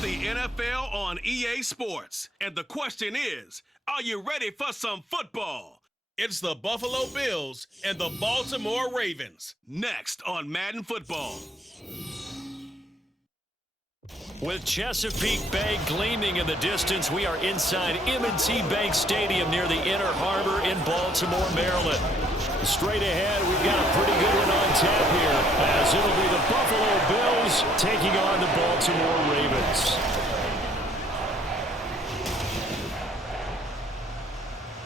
It's the NFL on EA Sports. And the question is, are you ready for some football? It's the Buffalo Bills and the Baltimore Ravens. Next on Madden Football. With Chesapeake Bay gleaming in the distance, we are inside M&T Bank Stadium near the Inner Harbor in Baltimore, Maryland. Straight ahead, we've got a pretty good one on tap here, as it'll be the Buffalo Bills taking on the Baltimore Ravens.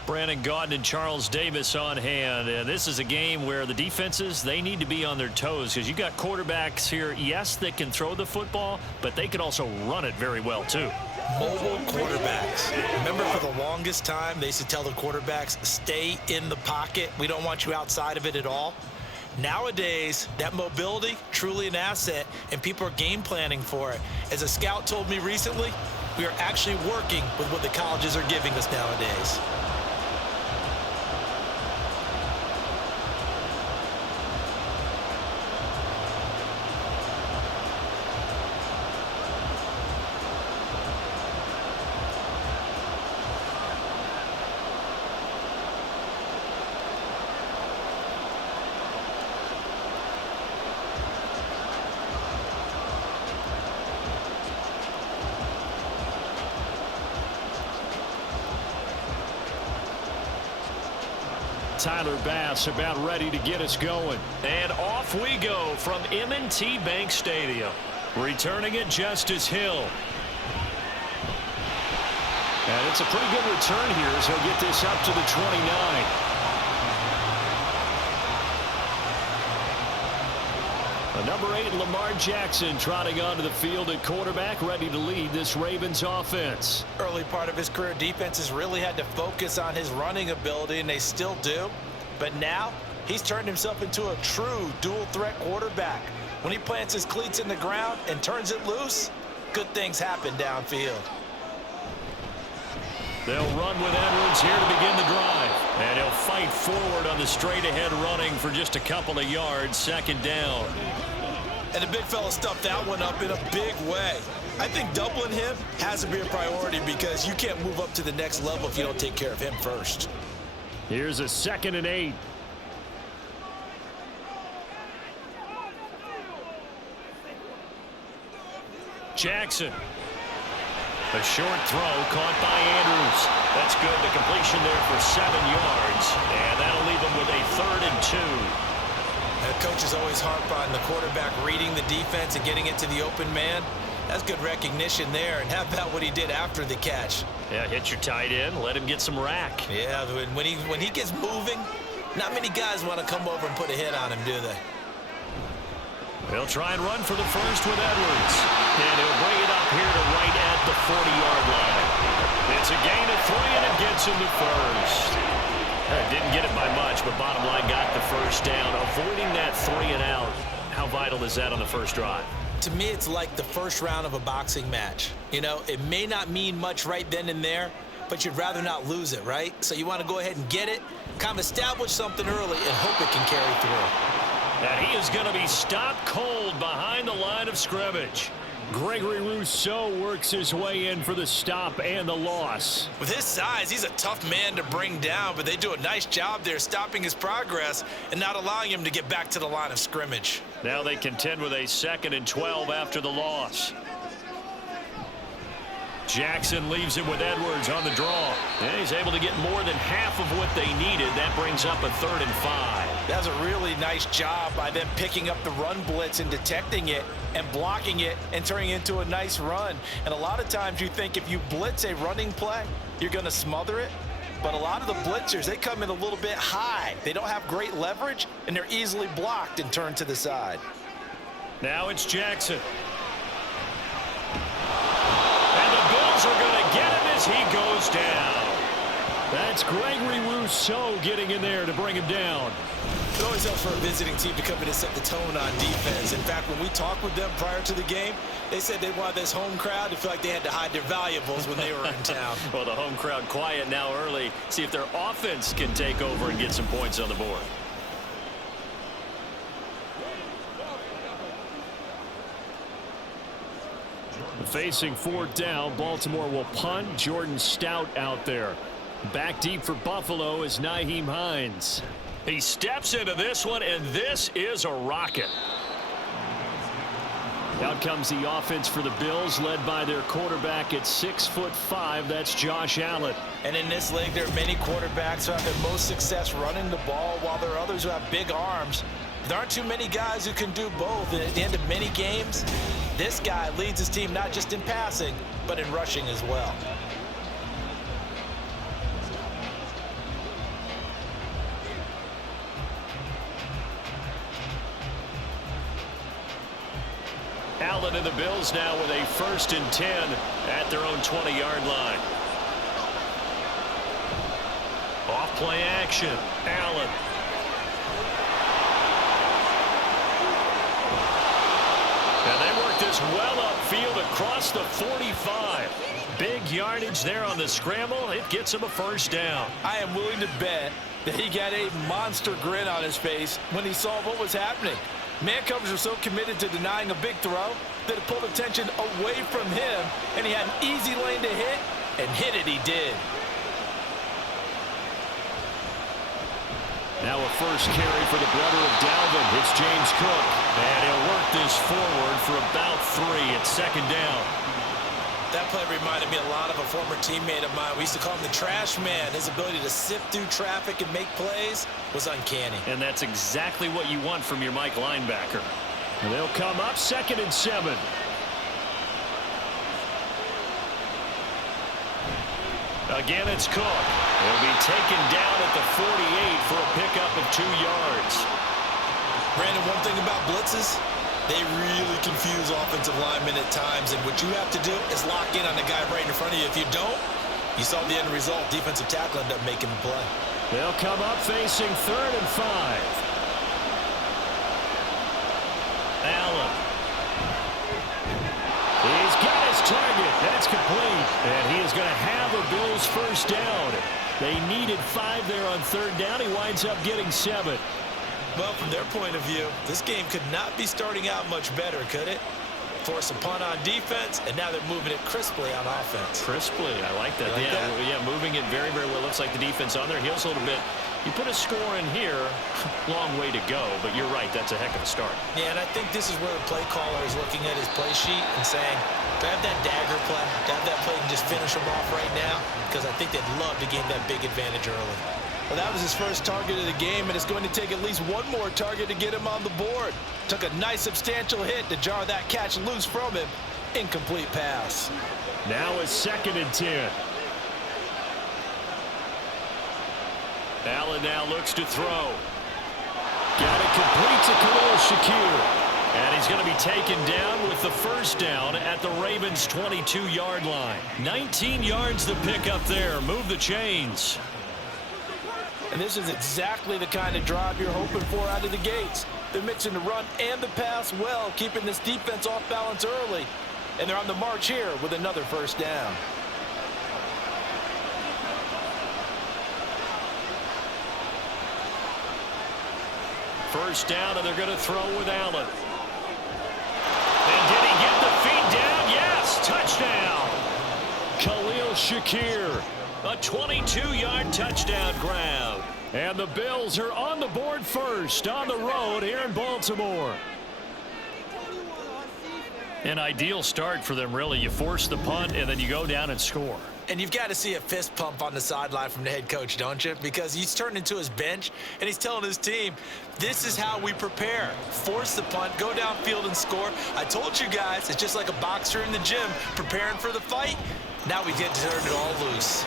Brandon Gaudin and Charles Davis on hand, and this is a game where the defenses, they need to be on their toes, because you got quarterbacks here, yes, that can throw the football, but they can also run it very well too. Mobile quarterbacks. Remember, for the longest time, they used to tell the quarterbacks, stay in the pocket. We don't want you outside of it at all. Nowadays, that mobility, truly an asset, and people are game planning for it. As a scout told me recently, we are actually working with what the colleges are giving us nowadays. Tyler Bass about ready to get us going. And off we go from M&T Bank Stadium. Returning it, Justice Hill. And it's a pretty good return here as he'll get this up to the 29. Number 8, Lamar Jackson, trotting onto the field at quarterback, ready to lead this Ravens offense. Early part of his career, defenses really had to focus on his running ability, and they still do. But now, he's turned himself into a true dual-threat quarterback. When he plants his cleats in the ground and turns it loose, good things happen downfield. They'll run with Edwards here to begin the drive. And he'll fight forward on the straight-ahead running for just a couple of yards, second down. And the big fella stuffed that one up in a big way. I think doubling him has to be a priority because you can't move up to the next level if you don't take care of him first. Here's a 2nd and 8. Jackson. A short throw caught by Andrews. That's good. The completion there for 7 yards. And that'll leave them with a 3rd and 2. The coaches always harp on the quarterback reading the defense and getting it to the open man. That's good recognition there. And how about what he did after the catch? Yeah, hit your tight end, let him get some rack. Yeah, when he gets moving, not many guys want to come over and put a hit on him, do they? They'll try and run for the first with Edwards. And he'll bring it up here to right at the 40-yard line. It's a gain of 3, and it gets him the first. Didn't get it by much, but bottom line got the first down. Avoiding that 3 and out. How vital is that on the first drive? To me, it's like the first round of a boxing match. You know, it may not mean much right then and there, but you'd rather not lose it, right? So you want to go ahead and get it, kind of establish something early, and hope it can carry through. And he is going to be stopped cold behind the line of scrimmage. Gregory Rousseau works his way in for the stop and the loss. With his size, he's a tough man to bring down, but they do a nice job there stopping his progress and not allowing him to get back to the line of scrimmage. Now they contend with a 2nd and 12 after the loss. Jackson leaves it with Edwards on the draw. And he's able to get more than half of what they needed. That brings up a 3rd and 5. That's a really nice job by them picking up the run blitz and detecting it and blocking it and turning it into a nice run. And a lot of times you think if you blitz a running play, you're going to smother it. But a lot of the blitzers, they come in a little bit high. They don't have great leverage, and they're easily blocked and turned to the side. Now it's Jackson. Bills are going to get him as he goes down. That's Gregory Rousseau getting in there to bring him down. It always helps for a visiting team to come in and set the tone on defense. In fact, when we talked with them prior to the game, they said they wanted this home crowd to feel like they had to hide their valuables when they were in town. Well, the home crowd quiet now early. See if their offense can take over and get some points on the board. Facing fourth down, Baltimore will punt. Jordan Stout out there. Back deep for Buffalo is Nyheim Hines. He steps into this one, and this is a rocket. Out comes the offense for the Bills, led by their quarterback at 6'5". That's Josh Allen. And in this league, there are many quarterbacks who have the most success running the ball, while there are others who have big arms. There aren't too many guys who can do both. And at the end of many games, this guy leads his team not just in passing, but in rushing as well. Allen and the Bills now with a 1st and 10 at their own 20-yard line. Off play action. Allen. And they work this well upfield across the 45. Big yardage there on the scramble. It gets him a 1st down. I am willing to bet that he got a monster grin on his face when he saw what was happening. Man coverage was so committed to denying a big throw that it pulled attention away from him, and he had an easy lane to hit, and hit it he did. Now a first carry for the brother of Dalvin. It's James Cook, and he'll work this forward for about 3 at 2nd down. That play reminded me a lot of a former teammate of mine. We used to call him the trash man. His ability to sift through traffic and make plays was uncanny. And that's exactly what you want from your Mike linebacker. And they'll come up 2nd and 7. Again, it's Cook. He'll be taken down at the 48 for a pickup of 2 yards. Brandon, one thing about blitzes, they really confuse offensive linemen at times, and what you have to do is lock in on the guy right in front of you. If you don't, you saw the end result. Defensive tackle ended up making the play. They'll come up facing 3rd and 5. Allen. He's got his target. That's complete. And he is going to have a Bills 1st down. They needed 5 there on 3rd down. He winds up getting 7. Well, from their point of view, this game could not be starting out much better, could it? Force a punt on defense, and now they're moving it crisply on offense. Crisply, I like that. Yeah, moving it very, very well. Looks like the defense on their heels a little bit. You put a score in here, long way to go, but you're right, that's a heck of a start. Yeah, and I think this is where the play caller is looking at his play sheet and saying, do I have that dagger play? Do I have that play and just finish them off right now? Because I think they'd love to gain that big advantage early. Well, that was his first target of the game, and it's going to take at least one more target to get him on the board. Took a nice substantial hit to jar that catch loose from him. Incomplete pass. Now it's 2nd and 10. Allen now looks to throw. Got it complete to Khalil Shakir. And he's going to be taken down with the 1st down at the Ravens' 22-yard line. 19 yards to pick up there. Move the chains. And this is exactly the kind of drive you're hoping for out of the gates. They're mixing the run and the pass well, keeping this defense off balance early. And they're on the march here with another 1st down. First down, and they're going to throw with Allen. And did he get the feet down? Yes, touchdown. Khalil Shakir. A 22-yard touchdown grab. And the Bills are on the board first on the road here in Baltimore. An ideal start for them, really. You force the punt, and then you go down and score. And you've got to see a fist pump on the sideline from the head coach, don't you? Because he's turned into his bench, and he's telling his team, this is how we prepare. Force the punt, go downfield and score. I told you guys, it's just like a boxer in the gym preparing for the fight. Now we get to turn it all loose.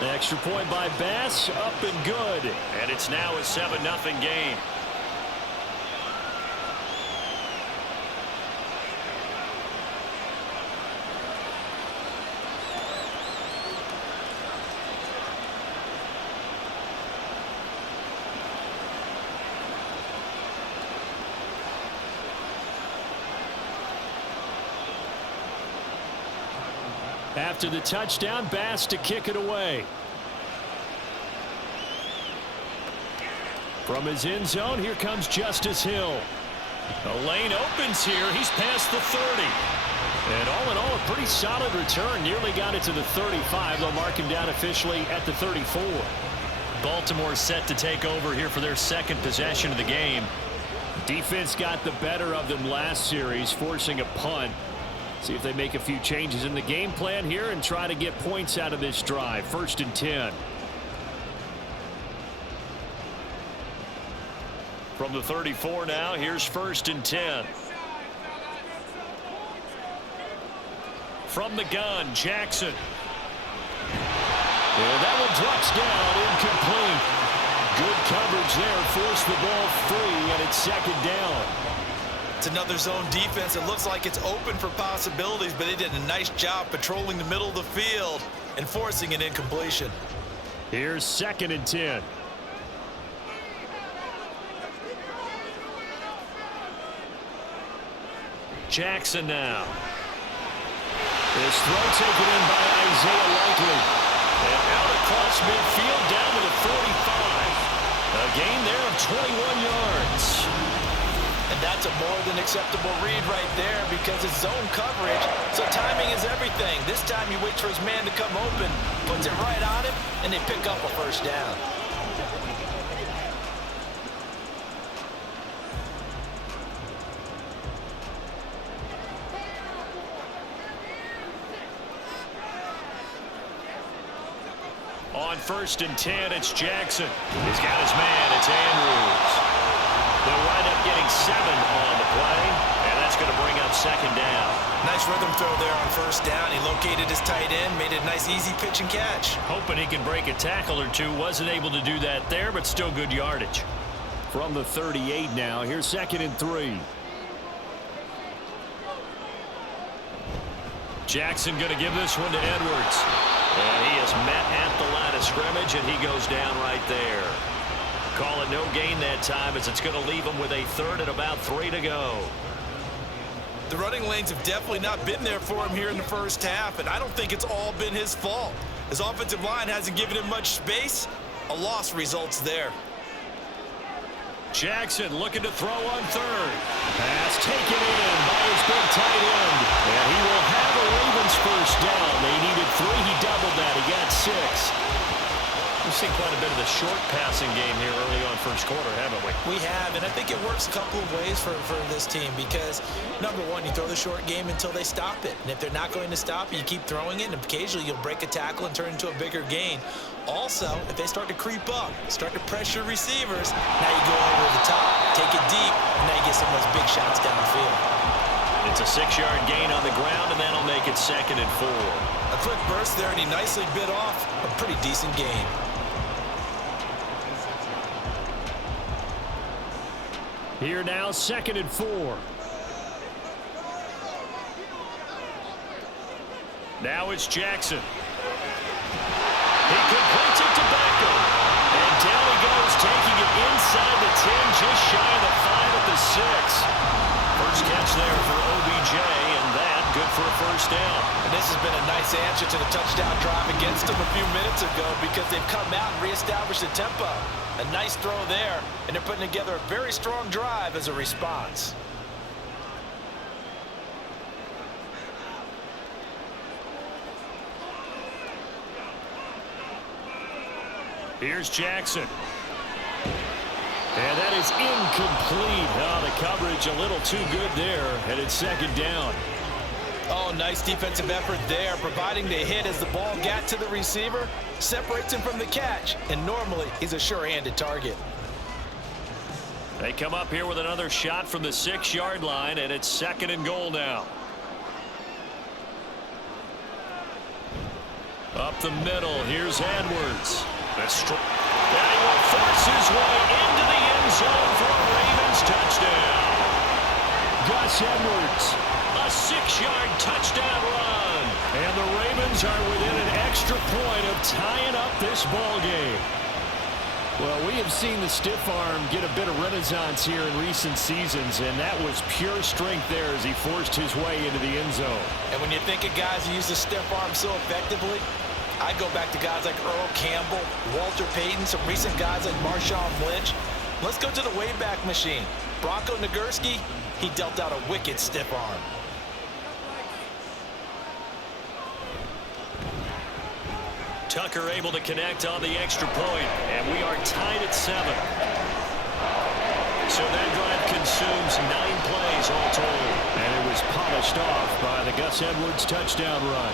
The extra point by Bass, up and good. And it's now a 7-0 game. After the touchdown, Bass to kick it away. From his end zone, here comes Justice Hill. The lane opens here. He's past the 30. And all in all, a pretty solid return. Nearly got it to the 35. They'll mark him down officially at the 34. Baltimore set to take over here for their second possession of the game. Defense got the better of them last series, forcing a punt. See if they make a few changes in the game plan here and try to get points out of this drive. 1st and 10. From the 34 now, here's 1st and 10. From the gun, Jackson. And that one drops down, incomplete. Good coverage there, forced the ball free, and it's 2nd down. It's another zone defense. It looks like it's open for possibilities, but they did a nice job patrolling the middle of the field and forcing an incompletion. Here's 2nd and 10. Jackson now. This throw taken in by Isaiah Likely. And out across midfield down to the 45. A gain there of 21 yards. And that's a more than acceptable read right there because it's zone coverage, so timing is everything. This time he waits for his man to come open, puts it right on him, and they pick up a 1st down. On 1st and 10, it's Jackson. He's got his man. It's Andrews. They'll wind up getting 7 on the play, and that's going to bring up 2nd down. Nice rhythm throw there on 1st down. He located his tight end, made it a nice easy pitch and catch. Hoping he can break a tackle or two. Wasn't able to do that there, but still good yardage. From the 38 now, here's 2nd and 3. Jackson going to give this one to Edwards. And he is met at the line of scrimmage, and he goes down right there. Call it no gain that time, as it's going to leave him with a 3rd and about 3 to go. The running lanes have definitely not been there for him here in the 1st half, and I don't think it's all been his fault. His offensive line hasn't given him much space. A loss results there. Jackson looking to throw on 3rd. Pass taken in by his big tight end. And he will have a Ravens 1st down. They needed 3. He doubled that. He got 6. We've seen quite a bit of the short passing game here early on 1st quarter, haven't we? We have, and I think it works a couple of ways for this team because, number one, you throw the short game until they stop it. And if they're not going to stop it, you keep throwing it, and occasionally you'll break a tackle and turn it into a bigger gain. Also, if they start to creep up, start to pressure receivers, now you go over the top, take it deep, and now you get some of those big shots downfield. It's a 6-yard gain on the ground, and that'll make it 2nd and 4. A quick burst there, and he nicely bit off a pretty decent gain. Here now, 2nd and 4. Now it's Jackson. He completes it to Beckham. And down he goes, taking it inside the 10, just shy of the 5 at the 6. First catch there for OBJ, and that good for a 1st down. And this has been a nice answer to the touchdown drive against them a few minutes ago because they've come out and reestablished the tempo. A nice throw there, and they're putting together a very strong drive as a response. Here's Jackson. And that is incomplete. Oh, the coverage a little too good there, and it's 2nd down. Oh, nice defensive effort there, providing the hit as the ball got to the receiver, separates him from the catch, and normally he's a sure-handed target. They come up here with another shot from the 6-yard line, and it's 2nd and goal now. Up the middle, here's Edwards. That's and he will force his way into the end zone for a Ravens touchdown. Gus Edwards, a 6-yard touchdown run. And the Ravens are within an extra point of tying up this ball game. Well, we have seen the stiff arm get a bit of renaissance here in recent seasons, and that was pure strength there as he forced his way into the end zone. And when you think of guys who use the stiff arm so effectively, I go back to guys like Earl Campbell, Walter Payton, some recent guys like Marshawn Lynch. Let's go to the Wayback Machine. Bronco Nagurski, he dealt out a wicked stiff arm. Tucker able to connect on the extra point, and we are tied at 7. So that drive consumes 9 plays all told. And it was polished off by the Gus Edwards touchdown run.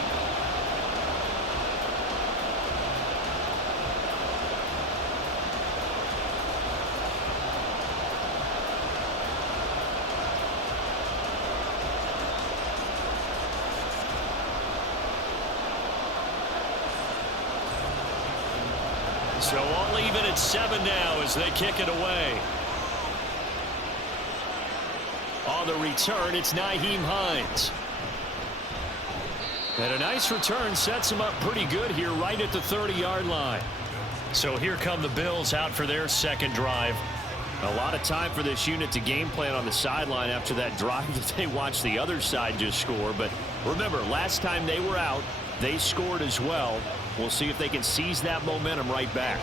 So all even at 7 now as they kick it away. On the return, it's Nyheim Hines. And a nice return sets him up pretty good here right at the 30-yard line. So here come the Bills out for their second drive. A lot of time for this unit to game plan on the sideline after that drive that they watched the other side just score. But remember, last time they were out, they scored as well. We'll see if they can seize that momentum right back.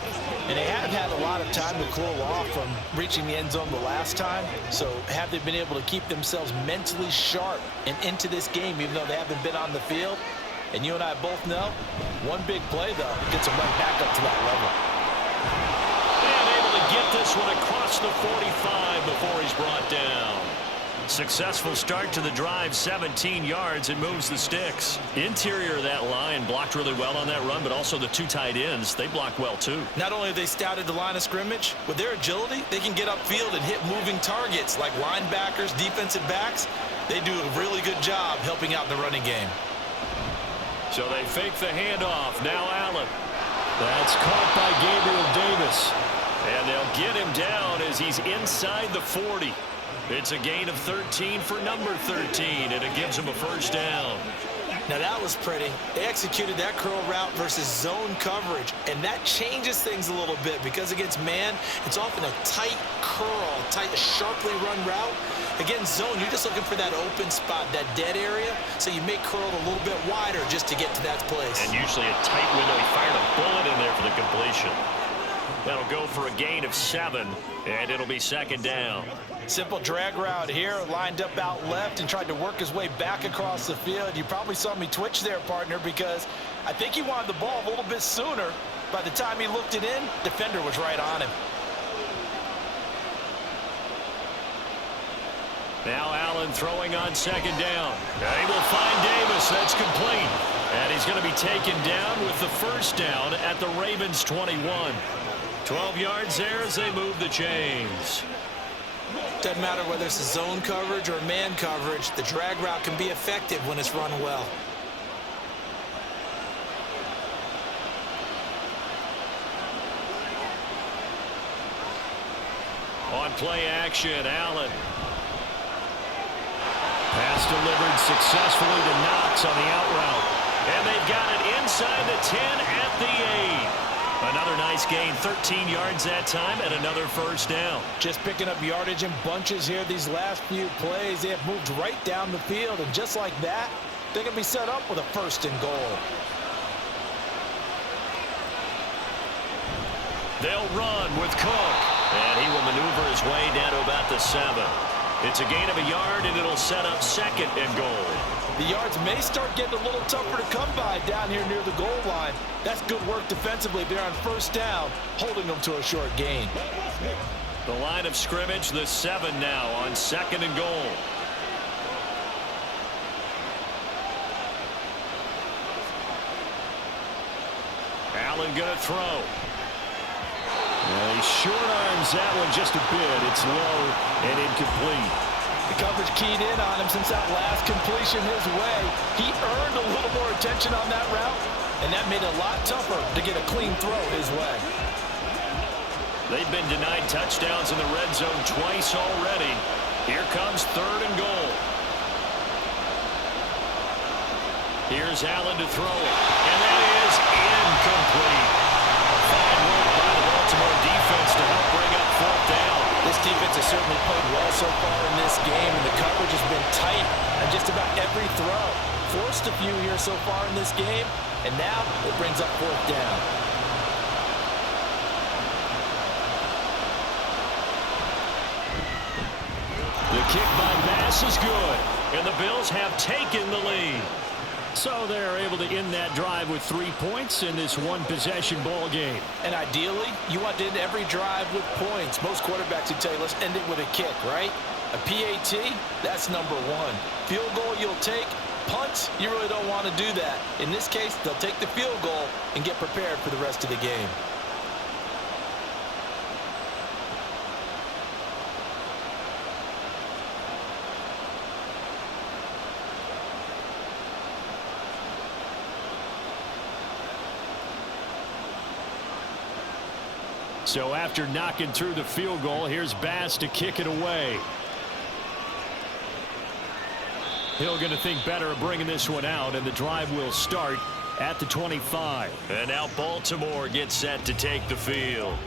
And they have had a lot of time to cool off from reaching the end zone the last time. So have they been able to keep themselves mentally sharp and into this game, even though they haven't been on the field? And you and I both know, one big play, though, gets them right back up to that level. And able to get this one across the 45 before he's brought down. Successful start to the drive, 17 yards, and moves the sticks. Interior of that line blocked really well on that run, but also the 2 tight ends, they blocked well too. Not only have they scouted the line of scrimmage, with their agility, they can get upfield and hit moving targets like linebackers, defensive backs. They do a really good job helping out the running game. So they fake the handoff. Now Allen. That's caught by Gabriel Davis. And they'll get him down as he's inside the 40. It's a gain of 13 for number 13, and it gives him a first down. Now that was pretty. They executed that curl route versus zone coverage, and that changes things a little bit because against man, it's often a tight curl, tight, sharply run route. Against zone, you're just looking for that open spot, that dead area, so you make curl a little bit wider just to get to that place. And usually a tight window. He fired a bullet in there for the completion. That'll go for a gain of 7, and it'll be second down. Simple drag route here, lined up out left and tried to work his way back across the field. You probably saw me twitch there, partner, because I think he wanted the ball a little bit sooner. By the time he looked it in, defender was right on him. Now Allen throwing on second down. He will find Davis. That's complete. And he's going to be taken down with the first down at the Ravens 21. 12 yards there as they move the chains. Doesn't matter whether it's a zone coverage or man coverage, the drag route can be effective when it's run well. On play action, Allen. Pass delivered successfully to Knox on the out route. And they've got it inside the 10 at the 8. Another nice gain, 13 yards that time, and another first down. Just picking up yardage in bunches here these last few plays. They have moved right down the field, and just like that, they're going to be set up with a first and goal. They'll run with Cook, and he will maneuver his way down to about the 7. It's a gain of a yard, and it'll set up second and goal. The yards may start getting a little tougher to come by down here near the goal line. That's good work defensively there on first down, holding them to a short gain. The line of scrimmage, the 7 now on second and goal. Allen going to throw. He short arms that one just a bit. It's low and incomplete. The coverage keyed in on him since that last completion his way. He earned a little more attention on that route, and that made it a lot tougher to get a clean throw his way. They've been denied touchdowns in the red zone twice already. Here comes third and goal. Here's Allen to throw it, and that is incomplete. Fine work by the Baltimore defense to help bring up fourth down. This defense has certainly played well so far in this game, and the coverage has been tight on just about every throw. Forced a few here so far in this game, and now it brings up fourth down. The kick by Bass is good, and the Bills have taken the lead. So they're able to end that drive with 3 points in this one-possession ball game. And ideally, you want to end every drive with points. Most quarterbacks would tell you, let's end it with a kick, right? A PAT, that's number one. Field goal you'll take. Punts, you really don't want to do that. In this case, they'll take the field goal and get prepared for the rest of the game. So after knocking through the field goal, here's Bass to kick it away. Hill going to think better of bringing this one out, and the drive will start at the 25. And now Baltimore gets set to take the field.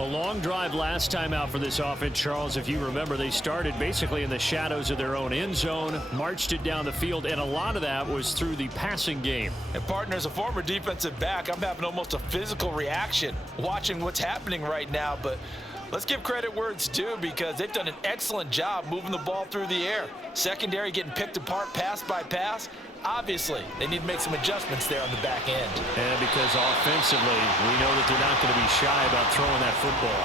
A long drive last time out for this offense, Charles. If you remember, they started basically in the shadows of their own end zone, marched it down the field, and a lot of that was through the passing game. And partner, as a former defensive back, I'm having almost a physical reaction watching what's happening right now. But let's give credit where it's due, because they've done an excellent job moving the ball through the air. Secondary getting picked apart pass by pass. Obviously, they need to make some adjustments there on the back end. And because offensively, we know that they're not going to be shy about throwing that football.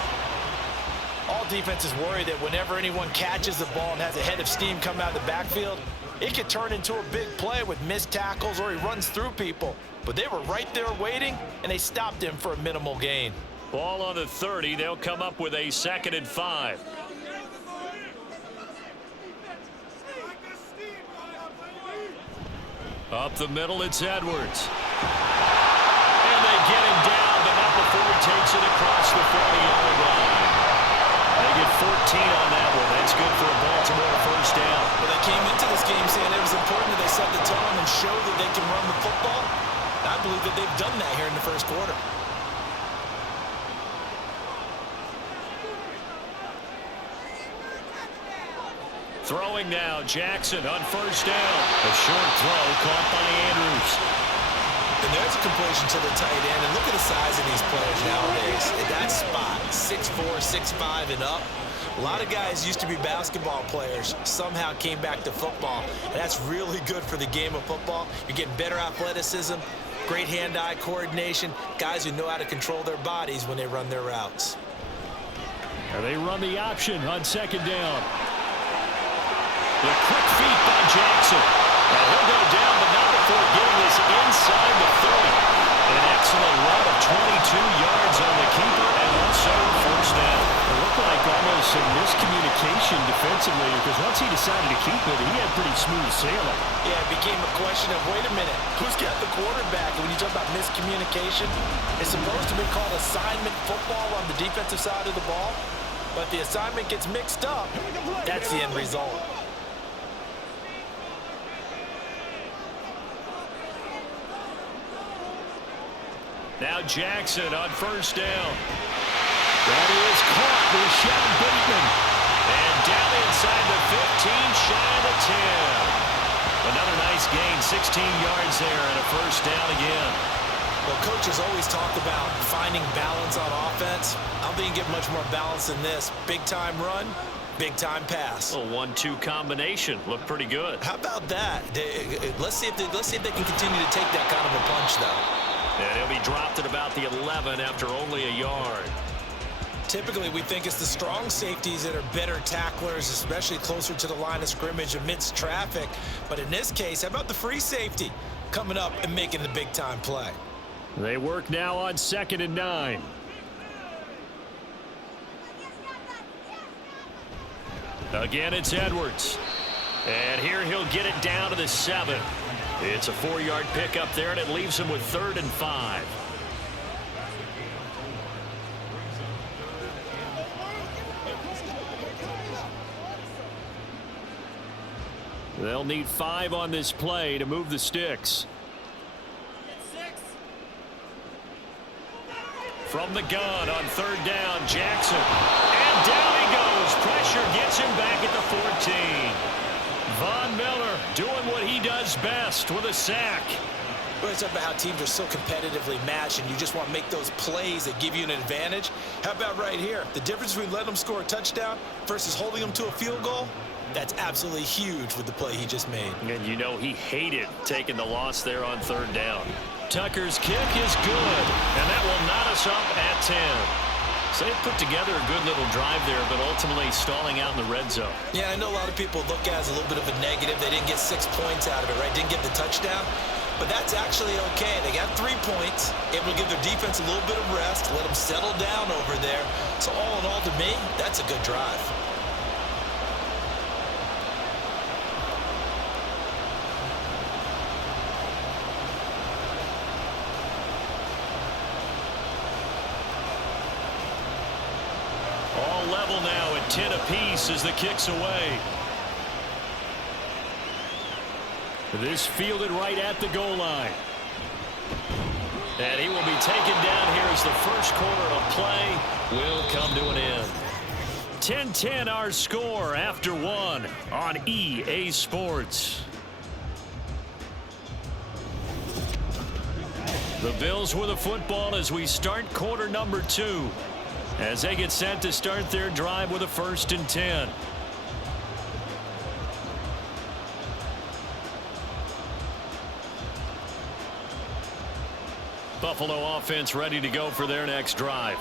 All defenses worry that whenever anyone catches the ball and has a head of steam come out of the backfield, it could turn into a big play with missed tackles or he runs through people. But they were right there waiting, and they stopped him for a minimal gain. Ball on the 30. They'll come up with a 2nd and 5. Up the middle, it's Edwards. And they get him down, but not before he takes it across the 40-yard line. They get 14 on that one. That's good for a Baltimore first down. Well, they came into this game saying it was important that they set the tone and show that they can run the football. I believe that they've done that here in the first quarter. Throwing now, Jackson on first down. A short throw caught by Andrews. And there's a completion to the tight end. And look at the size of these players nowadays. At that spot, 6'4", 6'5", and up. A lot of guys used to be basketball players, somehow came back to football. And that's really good for the game of football. You're getting better athleticism, great hand-eye coordination, guys who know how to control their bodies when they run their routes. And they run the option on second down. The quick feet by Jackson. Now he'll go down, but not before getting this inside the 30. An excellent run of 22 yards on the keeper, and also first down. It looked like almost some miscommunication defensively, because once he decided to keep it, he had pretty smooth sailing. Yeah, it became a question of, wait a minute, who's got the quarterback? And when you talk about miscommunication, it's supposed to be called assignment football on the defensive side of the ball, but the assignment gets mixed up. That's the end result. Now Jackson on first down. That is caught with Sean Bateman. And down inside the 15, shy of the 10. Another nice gain, 16 yards there, and a first down again. Well, coaches always talk about finding balance on offense. I don't think you get much more balance than this. Big-time run, big-time pass. A 1-2 combination. Looked pretty good. How about that? Let's see if they can continue to take that kind of a punch, though. And he'll be dropped at about the 11 after only a yard. Typically, we think it's the strong safeties that are better tacklers, especially closer to the line of scrimmage amidst traffic. But in this case, how about the free safety coming up and making the big-time play? They work now on 2nd and 9. Again, it's Edwards. And here he'll get it down to the 7. It's a 4-yard pickup there, and it leaves him with 3rd and 5. They'll need 5 on this play to move the sticks. From the gun on 3rd down, Jackson. And down he goes. Pressure gets him back at the 14. Von Miller doing what he does best with a sack. Well, it's about how teams are so competitively matched, and you just want to make those plays that give you an advantage. How about right here? The difference between letting them score a touchdown versus holding them to a field goal? That's absolutely huge with the play he just made. And you know he hated taking the loss there on third down. Tucker's kick is good, and that will knot us up at 10. So they put together a good little drive there, but ultimately stalling out in the red zone. Yeah, I know a lot of people look at it as a little bit of a negative. They didn't get 6 points out of it, right? Didn't get the touchdown. But that's actually okay. They got 3 points, able to give their defense a little bit of rest, let them settle down over there. So all in all, to me, that's a good drive. All level now at 10 apiece as the kick's away. This fielded right at the goal line. And he will be taken down here as the first quarter of play will come to an end. 10-10 our score after 1 on EA Sports. The Bills with the football as we start quarter number 2. As they get set to start their drive with a 1st and 10. Buffalo offense ready to go for their next drive.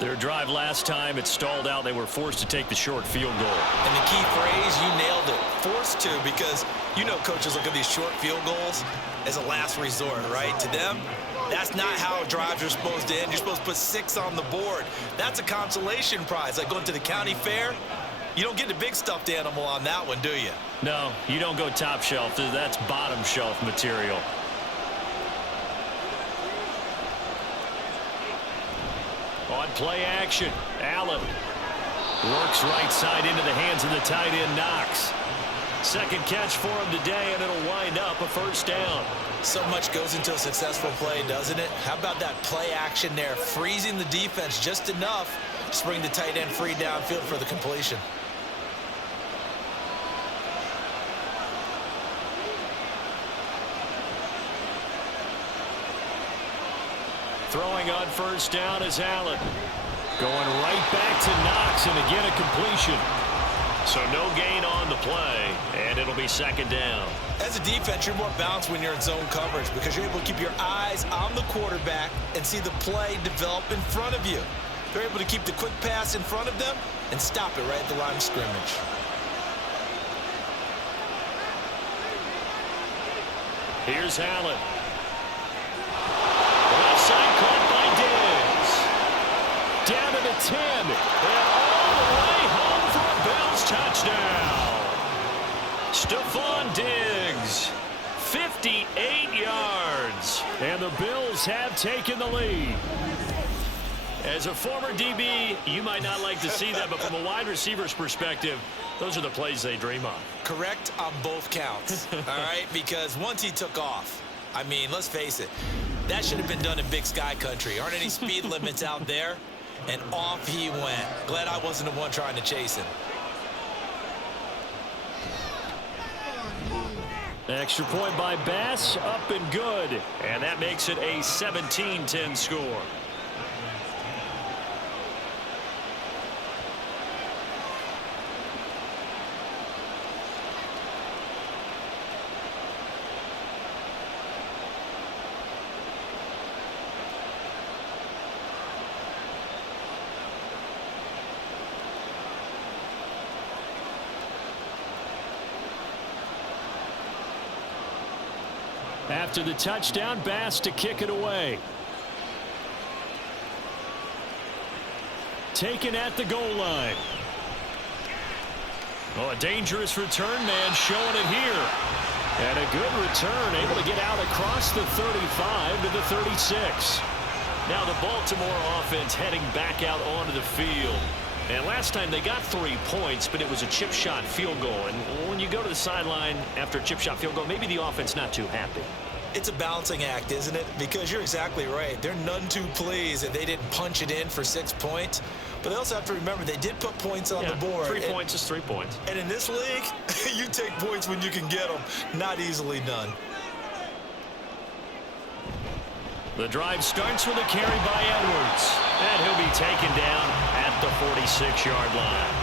Their drive last time, it stalled out. They were forced to take the short field goal. And the key phrase, you nailed it. Forced to, because you know coaches look at these short field goals as a last resort, right? To them, that's not how drives are supposed to end. You're supposed to put 6 on the board. That's a consolation prize. Like going to the county fair, you don't get the big stuffed animal on that one, do you? No, you don't go top shelf. That's bottom shelf material. On play action, Allen works right side into the hands of the tight end, Knox. Second catch for him today, and it'll wind up a 1st down. So much goes into a successful play, doesn't it? How about that play action there, freezing the defense just enough to bring the tight end free downfield for the completion. Throwing on 1st down is Allen. Going right back to Knox, and again a completion. So no gain on the play, and it'll be 2nd down. As a defense, you're more balanced when you're in zone coverage because you're able to keep your eyes on the quarterback and see the play develop in front of you. They're able to keep the quick pass in front of them and stop it right at the line of scrimmage. Here's Allen. Left side caught by Diggs. Down to the 10. And all the way home for a Bills touchdown. Stephon Diggs. 58 yards. And the Bills have taken the lead. As a former DB, you might not like to see that, but from a wide receiver's perspective, those are the plays they dream of. Correct on both counts, all right? Because once he took off, I mean, let's face it, that should have been done in Big Sky Country. Aren't any speed limits out there? And off he went. Glad I wasn't the one trying to chase him. Extra point by Bass, up and good. And that makes it a 17-10 score. After the touchdown, Bass to kick it away. Taken at the goal line. Oh, a dangerous return man showing it here. And a good return, able to get out across the 35 to the 36. Now the Baltimore offense heading back out onto the field. And last time they got 3 points, but it was a chip shot field goal. And when you go to the sideline after a chip shot field goal, maybe the offense not too happy. It's a balancing act, isn't it? Because you're exactly right. They're none too pleased that they didn't punch it in for 6 points. But they also have to remember they did put points on the board. 3 points is 3 points. And in this league, you take points when you can get them. Not easily done. The drive starts with a carry by Edwards. And he'll be taken down at the 46-yard line.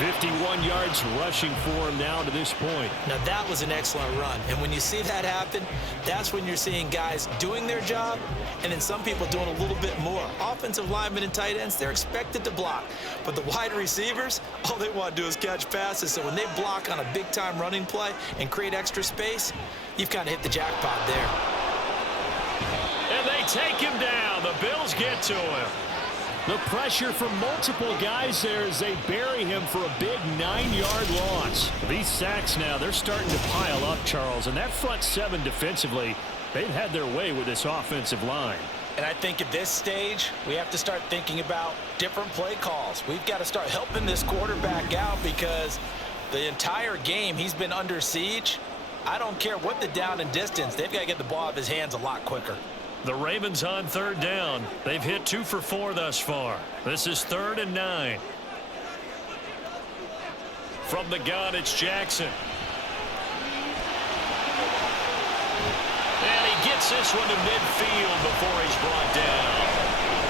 51 yards rushing for him now to this point. Now, that was an excellent run. And when you see that happen, that's when you're seeing guys doing their job and then some people doing a little bit more. Offensive linemen and tight ends, they're expected to block. But the wide receivers, all they want to do is catch passes. So when they block on a big-time running play and create extra space, you've kind of hit the jackpot there. And they take him down. The Bills get to him. The pressure from multiple guys there as they bury him for a big 9-yard loss. These sacks now, they're starting to pile up, Charles. And that front seven defensively, they've had their way with this offensive line. And I think at this stage, we have to start thinking about different play calls. We've got to start helping this quarterback out because the entire game he's been under siege. I don't care what the down and distance. They've got to get the ball out of his hands a lot quicker. The Ravens on third down. They've hit 2 for 4 thus far. This is 3rd and 9. From the gun, it's Jackson. And he gets this one to midfield before he's brought down.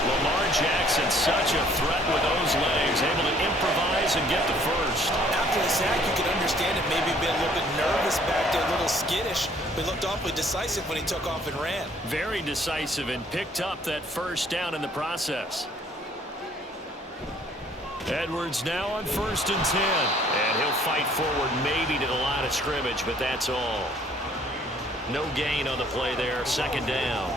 Lamar Jackson, such a threat with those legs, able to improvise and get the first. After the sack, you can understand it maybe been a little bit nervous back there, a little skittish, but looked awfully decisive when he took off and ran. Very decisive and picked up that first down in the process. Edwards now on 1st and 10. And he'll fight forward maybe to the line of scrimmage, but that's all. No gain on the play there, 2nd down.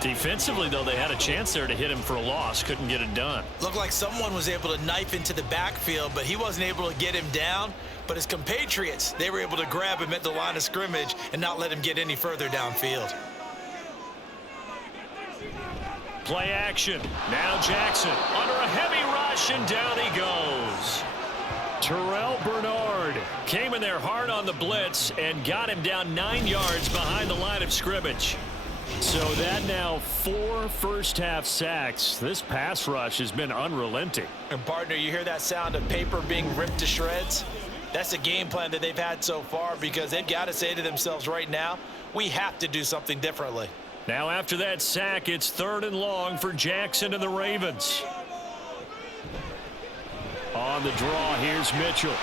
Defensively, though, they had a chance there to hit him for a loss. Couldn't get it done. Looked like someone was able to knife into the backfield, but he wasn't able to get him down. But his compatriots, they were able to grab him at the line of scrimmage and not let him get any further downfield. Play action. Now Jackson under a heavy rush, and down he goes. Terrell Bernard came in there hard on the blitz and got him down 9 yards behind the line of scrimmage. So that now 4 first-half sacks. This pass rush has been unrelenting. And, partner, you hear that sound of paper being ripped to shreds? That's a game plan that they've had so far because they've got to say to themselves right now, we have to do something differently. Now after that sack, it's 3rd and long for Jackson and the Ravens. On the draw, here's Mitchell.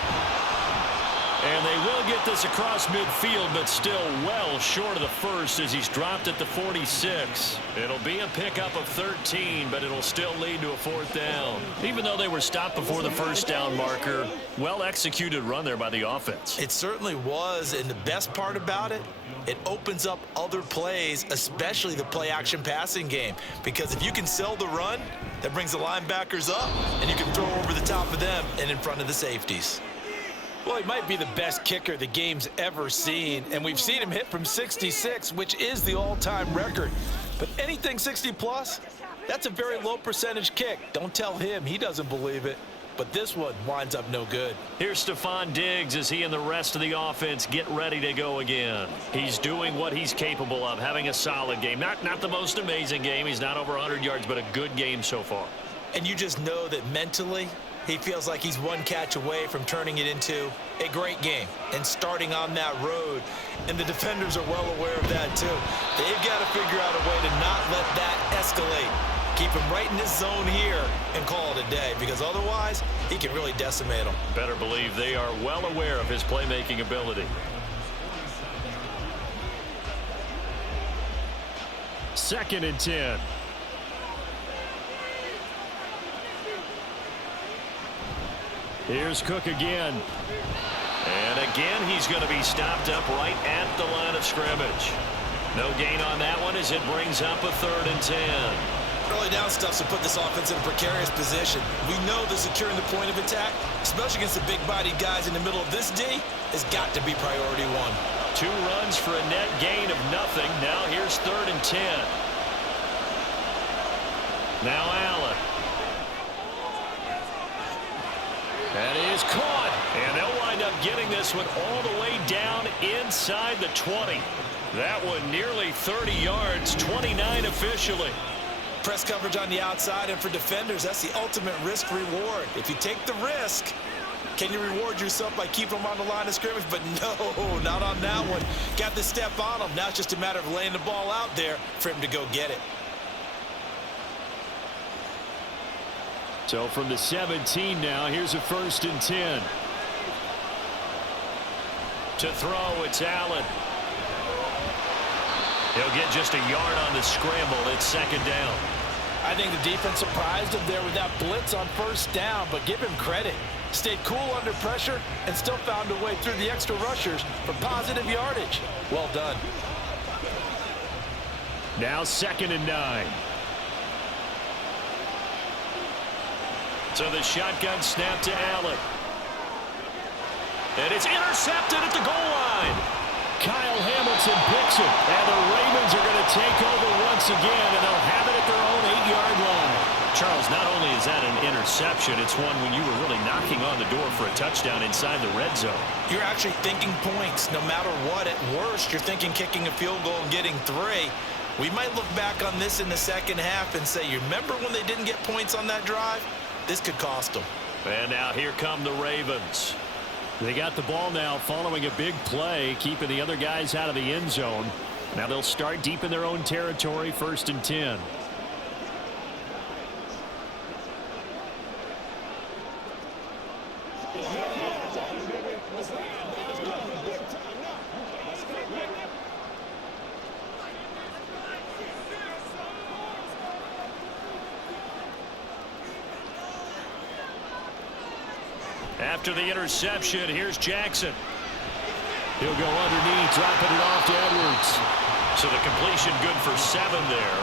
And they will get this across midfield, but still well short of the first as he's dropped at the 46. It'll be a pickup of 13, but it'll still lead to a 4th down. Even though they were stopped before the first down marker, well-executed run there by the offense. It certainly was, and the best part about it, it opens up other plays, especially the play-action passing game. Because if you can sell the run, that brings the linebackers up, and you can throw over the top of them and in front of the safeties. Well, he might be the best kicker the game's ever seen, and we've seen him hit from 66, which is the all-time record. But anything 60-plus, that's a very low percentage kick. Don't tell him he doesn't believe it. But this one winds up no good. Here's Stephon Diggs as he and the rest of the offense get ready to go again. He's doing what he's capable of, having a solid game. Not the most amazing game. He's not over 100 yards, but a good game so far. And you just know that mentally, he feels like he's one catch away from turning it into a great game and starting on that road. And the defenders are well aware of that, too. They've got to figure out a way to not let that escalate. Keep him right in his zone here and call it a day, because otherwise he can really decimate them. Better believe they are well aware of his playmaking ability. 2nd and 10. Here's Cook again. And again he's going to be stopped up right at the line of scrimmage. No gain on that one as it brings up a 3rd and 10. Early down stuffs will put this offense in a precarious position. We know that securing the point of attack, especially against the big-bodied guys in the middle of this D, has got to be priority 1. 2 runs for a net gain of nothing. Now here's 3rd and 10. Now Allen. That is caught. And they'll wind up getting this one all the way down inside the 20. That one nearly 30 yards, 29 officially. Press coverage on the outside, and for defenders, that's the ultimate risk-reward. If you take the risk, can you reward yourself by keeping them on the line of scrimmage? But no, not on that one. Got the step on him. Now it's just a matter of laying the ball out there for him to go get it. So from the 17 now, here's a 1st and 10. To throw, it's Allen. He'll get just a yard on the scramble. It's 2nd down. I think the defense surprised him there with that blitz on 1st down, but give him credit. Stayed cool under pressure and still found a way through the extra rushers for positive yardage. Well done. Now 2nd and 9. So the shotgun snap to Allen. And it's intercepted at the goal line. Kyle Hamilton picks it. And the Ravens are going to take over once again, and they'll have it at their own 8-yard line. Charles, not only is that an interception, it's one when you were really knocking on the door for a touchdown inside the red zone. You're actually thinking points no matter what. At worst, you're thinking kicking a field goal and getting 3. We might look back on this in the second half and say, you remember when they didn't get points on that drive? This could cost them. And now here come the Ravens. They got the ball now following a big play, keeping the other guys out of the end zone. Now they'll start deep in their own territory, 1st and 10. After the interception, here's Jackson. He'll go underneath, dropping it off to Edwards. So the completion good for 7 there,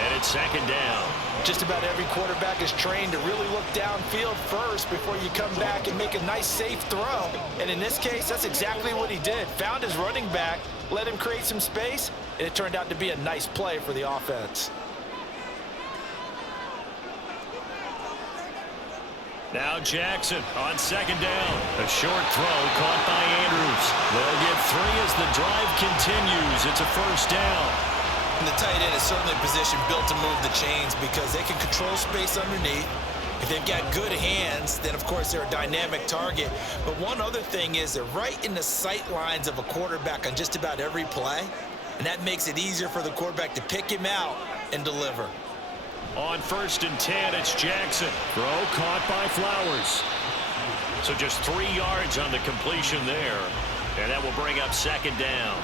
and it's 2nd down. Just about every quarterback is trained to really look downfield first before you come back and make a nice, safe throw. And in this case, that's exactly what he did. Found his running back, let him create some space, and it turned out to be a nice play for the offense. Now Jackson on 2nd down. A short throw caught by Andrews. They'll get 3 as the drive continues. It's a 1st down. And the tight end is certainly a position built to move the chains because they can control space underneath. If they've got good hands, then of course they're a dynamic target. But one other thing is they're right in the sight lines of a quarterback on just about every play. And that makes it easier for the quarterback to pick him out and deliver. On 1st and 10, it's Jackson. Throw caught by Flowers. So just 3 yards on the completion there. And that will bring up 2nd down.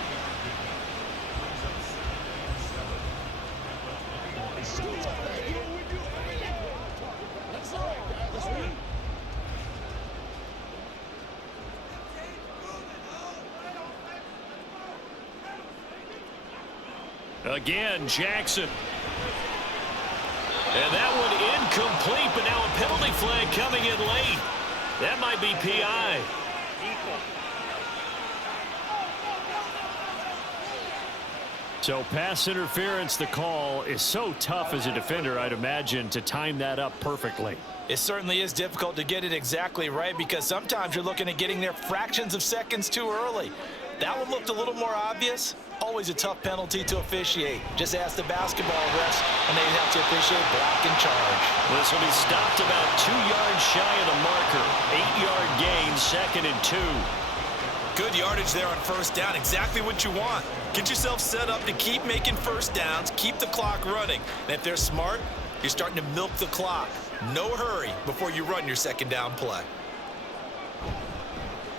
Again, Jackson. And that one incomplete, but now a penalty flag coming in late. That might be PI. So pass interference, the call is so tough as a defender, I'd imagine, to time that up perfectly. It certainly is difficult to get it exactly right because sometimes you're looking at getting there fractions of seconds too early. That one looked a little more obvious. Always a tough penalty to officiate. Just ask the basketball refs, and they'd have to officiate block and charge. This will be stopped about 2 yards shy of the marker. 8-yard gain, 2nd and 2. Good yardage there on 1st down. Exactly what you want. Get yourself set up to keep making 1st downs, keep the clock running. And if they're smart, you're starting to milk the clock. No hurry before you run your 2nd down play.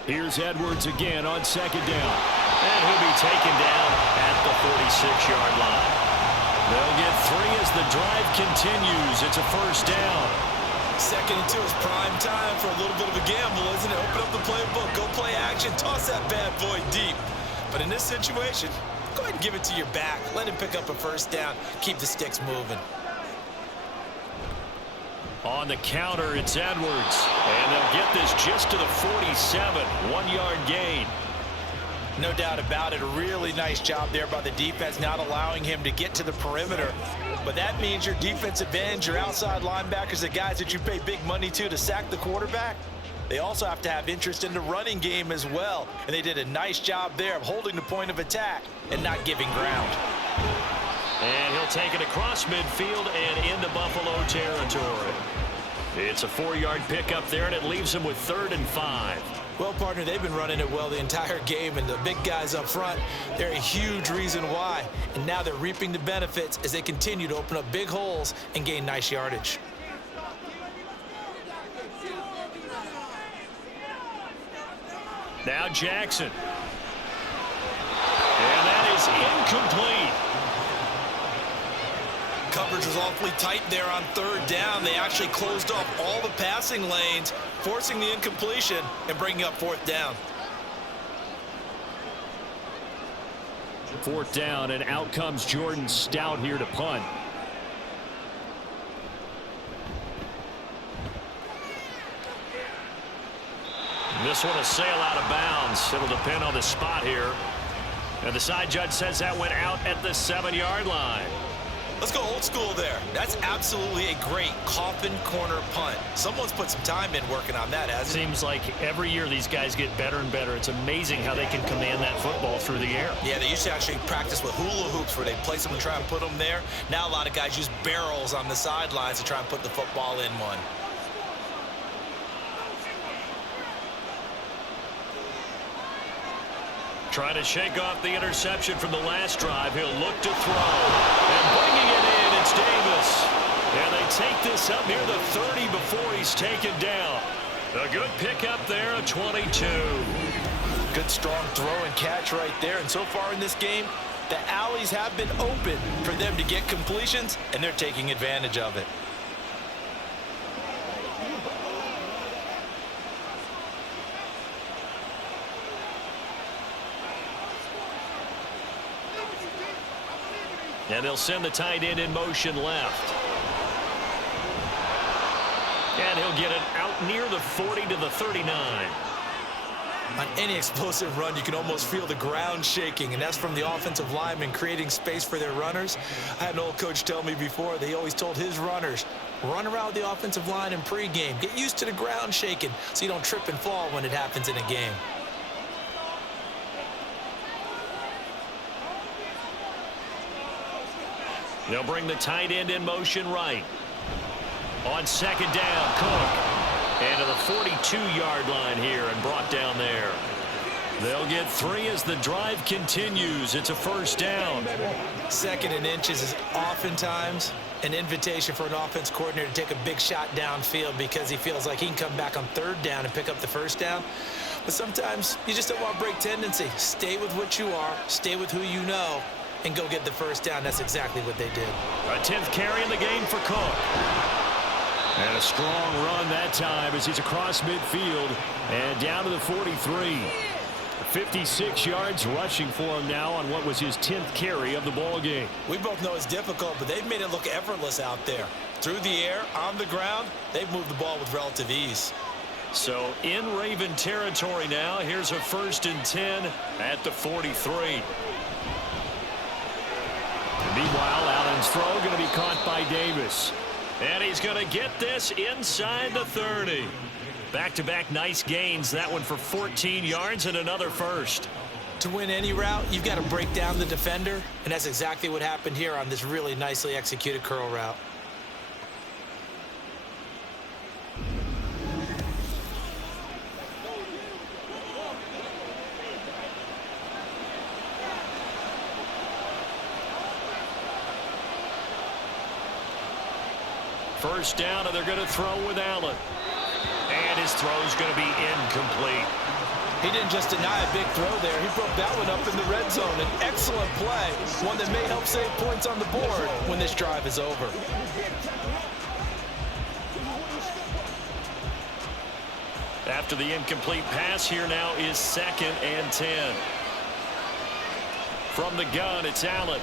Here's Edwards again on 2nd down. And he'll be taken down at the 46-yard line. They'll get 3 as the drive continues. It's a 1st down. 2nd and 2 is prime time for a little bit of a gamble, isn't it? Open up the playbook, go play action, toss that bad boy deep. But in this situation, go ahead and give it to your back. Let him pick up a 1st down. Keep the sticks moving. On the counter, it's Edwards. And they'll get this just to the 47. 1-yard gain. No doubt about it. A really nice job there by the defense, not allowing him to get to the perimeter. But that means your defensive ends, your outside linebackers, the guys that you pay big money to sack the quarterback, they also have to have interest in the running game as well. And they did a nice job there of holding the point of attack and not giving ground. And he'll take it across midfield and into Buffalo territory. It's a 4-yard pickup there, and it leaves him with 3rd and 5. Well, partner, they've been running it well the entire game, and the big guys up front, they're a huge reason why. And now they're reaping the benefits as they continue to open up big holes and gain nice yardage. Now Jackson. And that is incomplete. Coverage was awfully tight there on third down. They actually closed off all the passing lanes, forcing the incompletion and bringing up fourth down. Fourth down, and out comes Jordan Stout here to punt. This one will sail out of bounds. It'll depend on the spot here. And the side judge says that went out at the 7-yard line. Let's go old school there. That's absolutely a great coffin corner punt. Someone's put some time in working on that, hasn't it? Seems like every year these guys get better and better. It's amazing how they can command that football through the air. Yeah, they used to actually practice with hula hoops where they place them and try and put them there. Now a lot of guys use barrels on the sidelines to try and put the football in one. Trying to shake off the interception from the last drive. He'll look to throw. And bringing it in, it's Davis. And they take this up near the 30 before he's taken down. A good pickup there, a 22. Good strong throw and catch right there. And so far in this game, the alleys have been open for them to get completions, and they're taking advantage of it. And they'll send the tight end in motion left. And he'll get it out near the 40 to the 39. On any explosive run, you can almost feel the ground shaking, and that's from the offensive linemen creating space for their runners. I had an old coach tell me before, they always told his runners, run around the offensive line in pregame. Get used to the ground shaking so you don't trip and fall when it happens in a game. They'll bring the tight end in motion right. On second down, Cook. And to the 42-yard line here and brought down there. They'll get 3 as the drive continues. It's a first down. Second and inches is oftentimes an invitation for an offense coordinator to take a big shot downfield because he feels like he can come back on third down and pick up the first down. But sometimes you just don't want break tendency. Stay with what you are. Stay with who you know. And go get the first down. That's exactly what they did. A 10th carry in the game for Cook. And a strong run that time as he's across midfield and down to the 43. 56 yards rushing for him now on what was his 10th carry of the ball game. We both know it's difficult, but they've made it look effortless out there. Through the air, on the ground, they've moved the ball with relative ease. So in Raven territory now. Here's a 1st and 10 at the 43. Meanwhile, Allen's throw going to be caught by Davis. And he's going to get this inside the 30. Back-to-back nice gains. That one for 14 yards and another first. To win any route, you've got to break down the defender, and that's exactly what happened here on this really nicely executed curl route. First down, and they're going to throw with Allen. And his throw's going to be incomplete. He didn't just deny a big throw there. He broke that one up in the red zone. An excellent play, one that may help save points on the board when this drive is over. After the incomplete pass, here now is 2nd and 10. From the gun, it's Allen.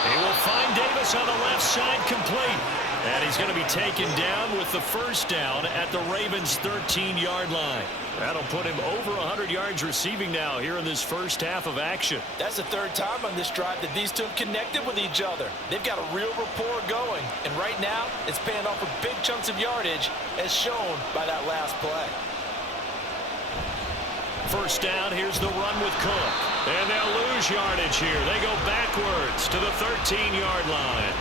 He will find Davis on the left side, complete. And he's going to be taken down with the first down at the Ravens' 13-yard line. That'll put him over 100 yards receiving now here in this first half of action. That's the third time on this drive that these two have connected with each other. They've got a real rapport going. And right now, it's paying off with big chunks of yardage, as shown by that last play. First down, here's the run with Cook. And they'll lose yardage here. They go backwards to the 13-yard line.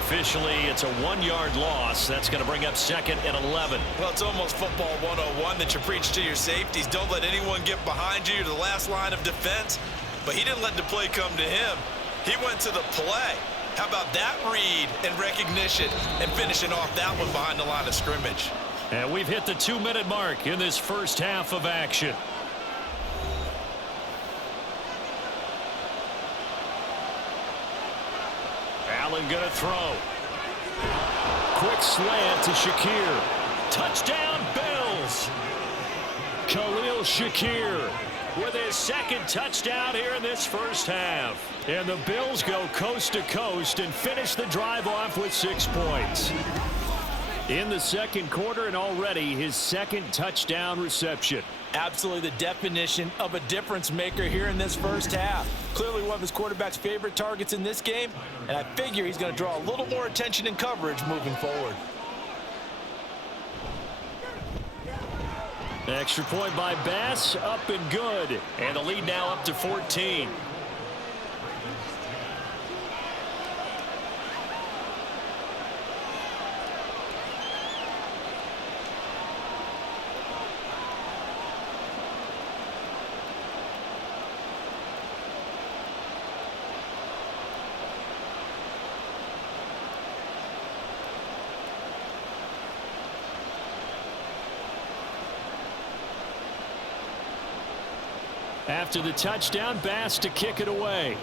Officially, it's a 1-yard loss. That's going to bring up 2nd and 11. Well, it's almost football 101 that you preach to your safeties. Don't let anyone get behind you to the last line of defense. But he didn't let the play come to him. He went to the play. How about that read and recognition and finishing off that one behind the line of scrimmage? And we've hit the 2-minute mark in this first half of action. Allen going to throw. Quick slant to Shakir. Touchdown, Bills. Khalil Shakir with his second touchdown here in this first half. And the Bills go coast to coast and finish the drive off with 6 points. In the second quarter, and already his second touchdown reception. Absolutely the definition of a difference maker here in this first half. Clearly one of his quarterback's favorite targets in this game, and I figure he's going to draw a little more attention and coverage moving forward. Extra point by Bass, up and good. And the lead now up to 14. After the touchdown, Bass to kick it away.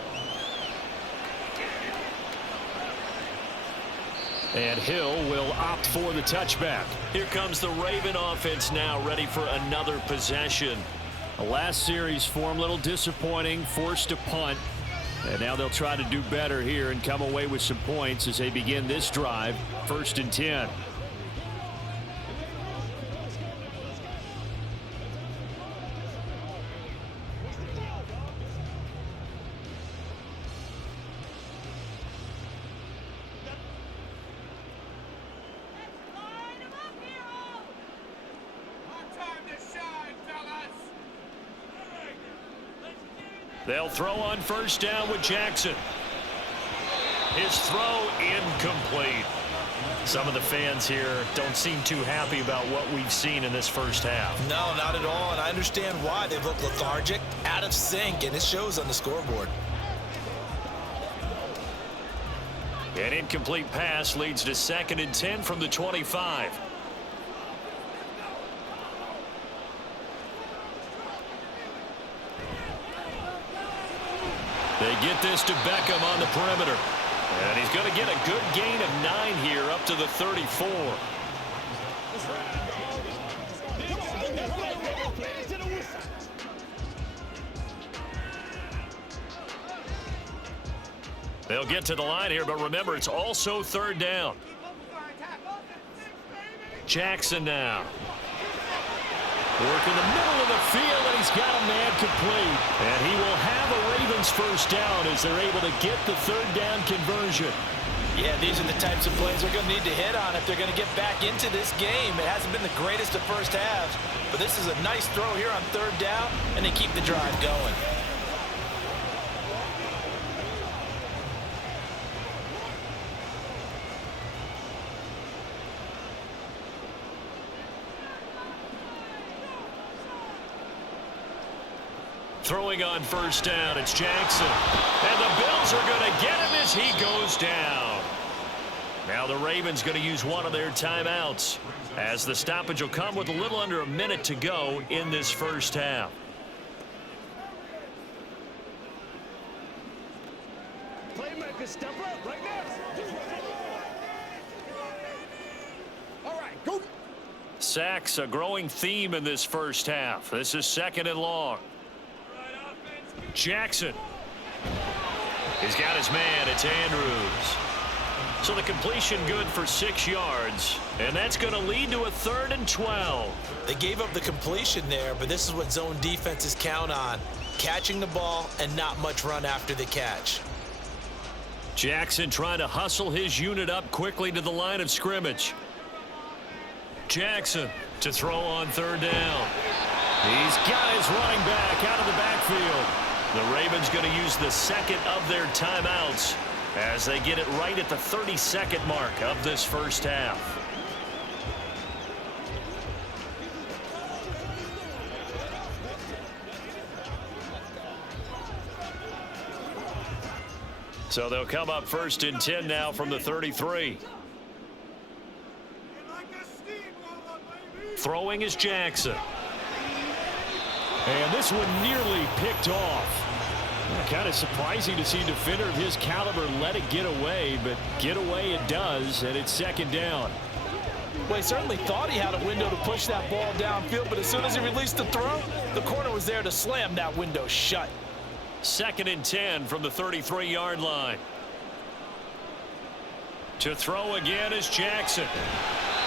And Hill will opt for the touchback. Here comes the Raven offense now, ready for another possession. The last series form a little disappointing, forced to punt. And now they'll try to do better here and come away with some points as they begin this drive, 1st and 10. They'll throw on 1st down with Jackson. His throw incomplete. Some of the fans here don't seem too happy about what we've seen in this first half. No, not at all, and I understand why. They've looked lethargic, out of sync, and it shows on the scoreboard. An incomplete pass leads to 2nd and 10 from the 25. They get this to Beckham on the perimeter. And he's going to get a good gain of 9 here up to the 34. They'll get to the line here, but remember, it's also 3rd down. Jackson now. Work in the middle of the field, and he's got a man complete. And he will have a Ravens 1st down as they're able to get the 3rd down conversion. Yeah, these are the types of plays they're going to need to hit on if they're going to get back into this game. It hasn't been the greatest of first halves, but this is a nice throw here on 3rd down, and they keep the drive going. Throwing on 1st down, it's Jackson. And the Bills are going to get him as he goes down. Now the Ravens going to use one of their timeouts as the stoppage will come with a little under a minute to go in this first half. Playmaker, step up right now. All right, go. Sacks, a growing theme in this first half. This is 2nd and long. Jackson. He's got his man. It's Andrews. So the completion good for 6 yards. And that's going to lead to a 3rd and 12. They gave up the completion there, but this is what zone defenses count on. Catching the ball and not much run after the catch. Jackson trying to hustle his unit up quickly to the line of scrimmage. Jackson to throw on 3rd down. These guys running back out of the backfield. The Ravens going to use the 2nd of their timeouts as they get it right at the 32nd mark of this first half. So they'll come up 1st and 10 now from the 33. Throwing is Jackson. And this one nearly picked off. Kind of surprising to see a defender of his caliber let it get away, but get away it does, and it's second down. Well, he certainly thought he had a window to push that ball downfield, but as soon as he released the throw, the corner was there to slam that window shut. 2nd and 10 from the 33-yard line. To throw again is Jackson.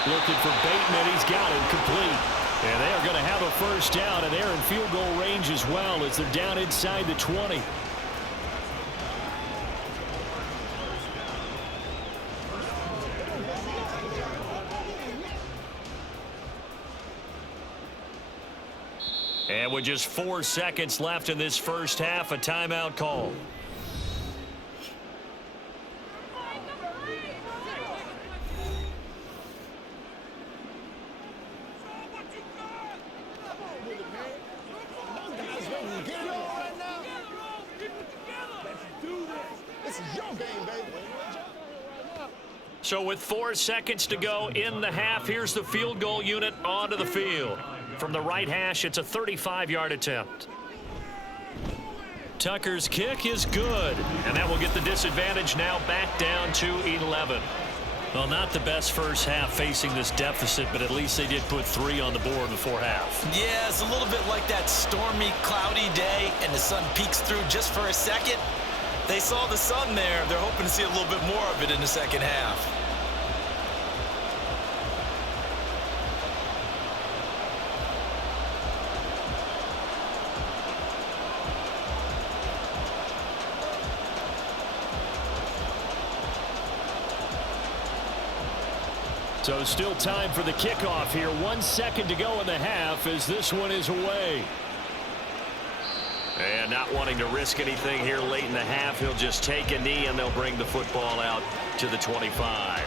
Looking for Bateman. He's got it complete. And they are going to have a first down, and they're in field goal range as well as they're down inside the 20. And with just 4 seconds left in this first half, a timeout call. So with 4 seconds to go in the half, here's the field goal unit onto the field. From the right hash, it's a 35-yard attempt. Tucker's kick is good, and that will get the disadvantage now back down to 11. Well, not the best first half facing this deficit, but at least they did put 3 on the board before half. Yeah, it's a little bit like that stormy, cloudy day, and the sun peeks through just for a second. They saw the sun there. They're hoping to see a little bit more of it in the second half. So still time for the kickoff here. 1 second to go in the half as this one is away. And not wanting to risk anything here late in the half, he'll just take a knee and they'll bring the football out to the 25.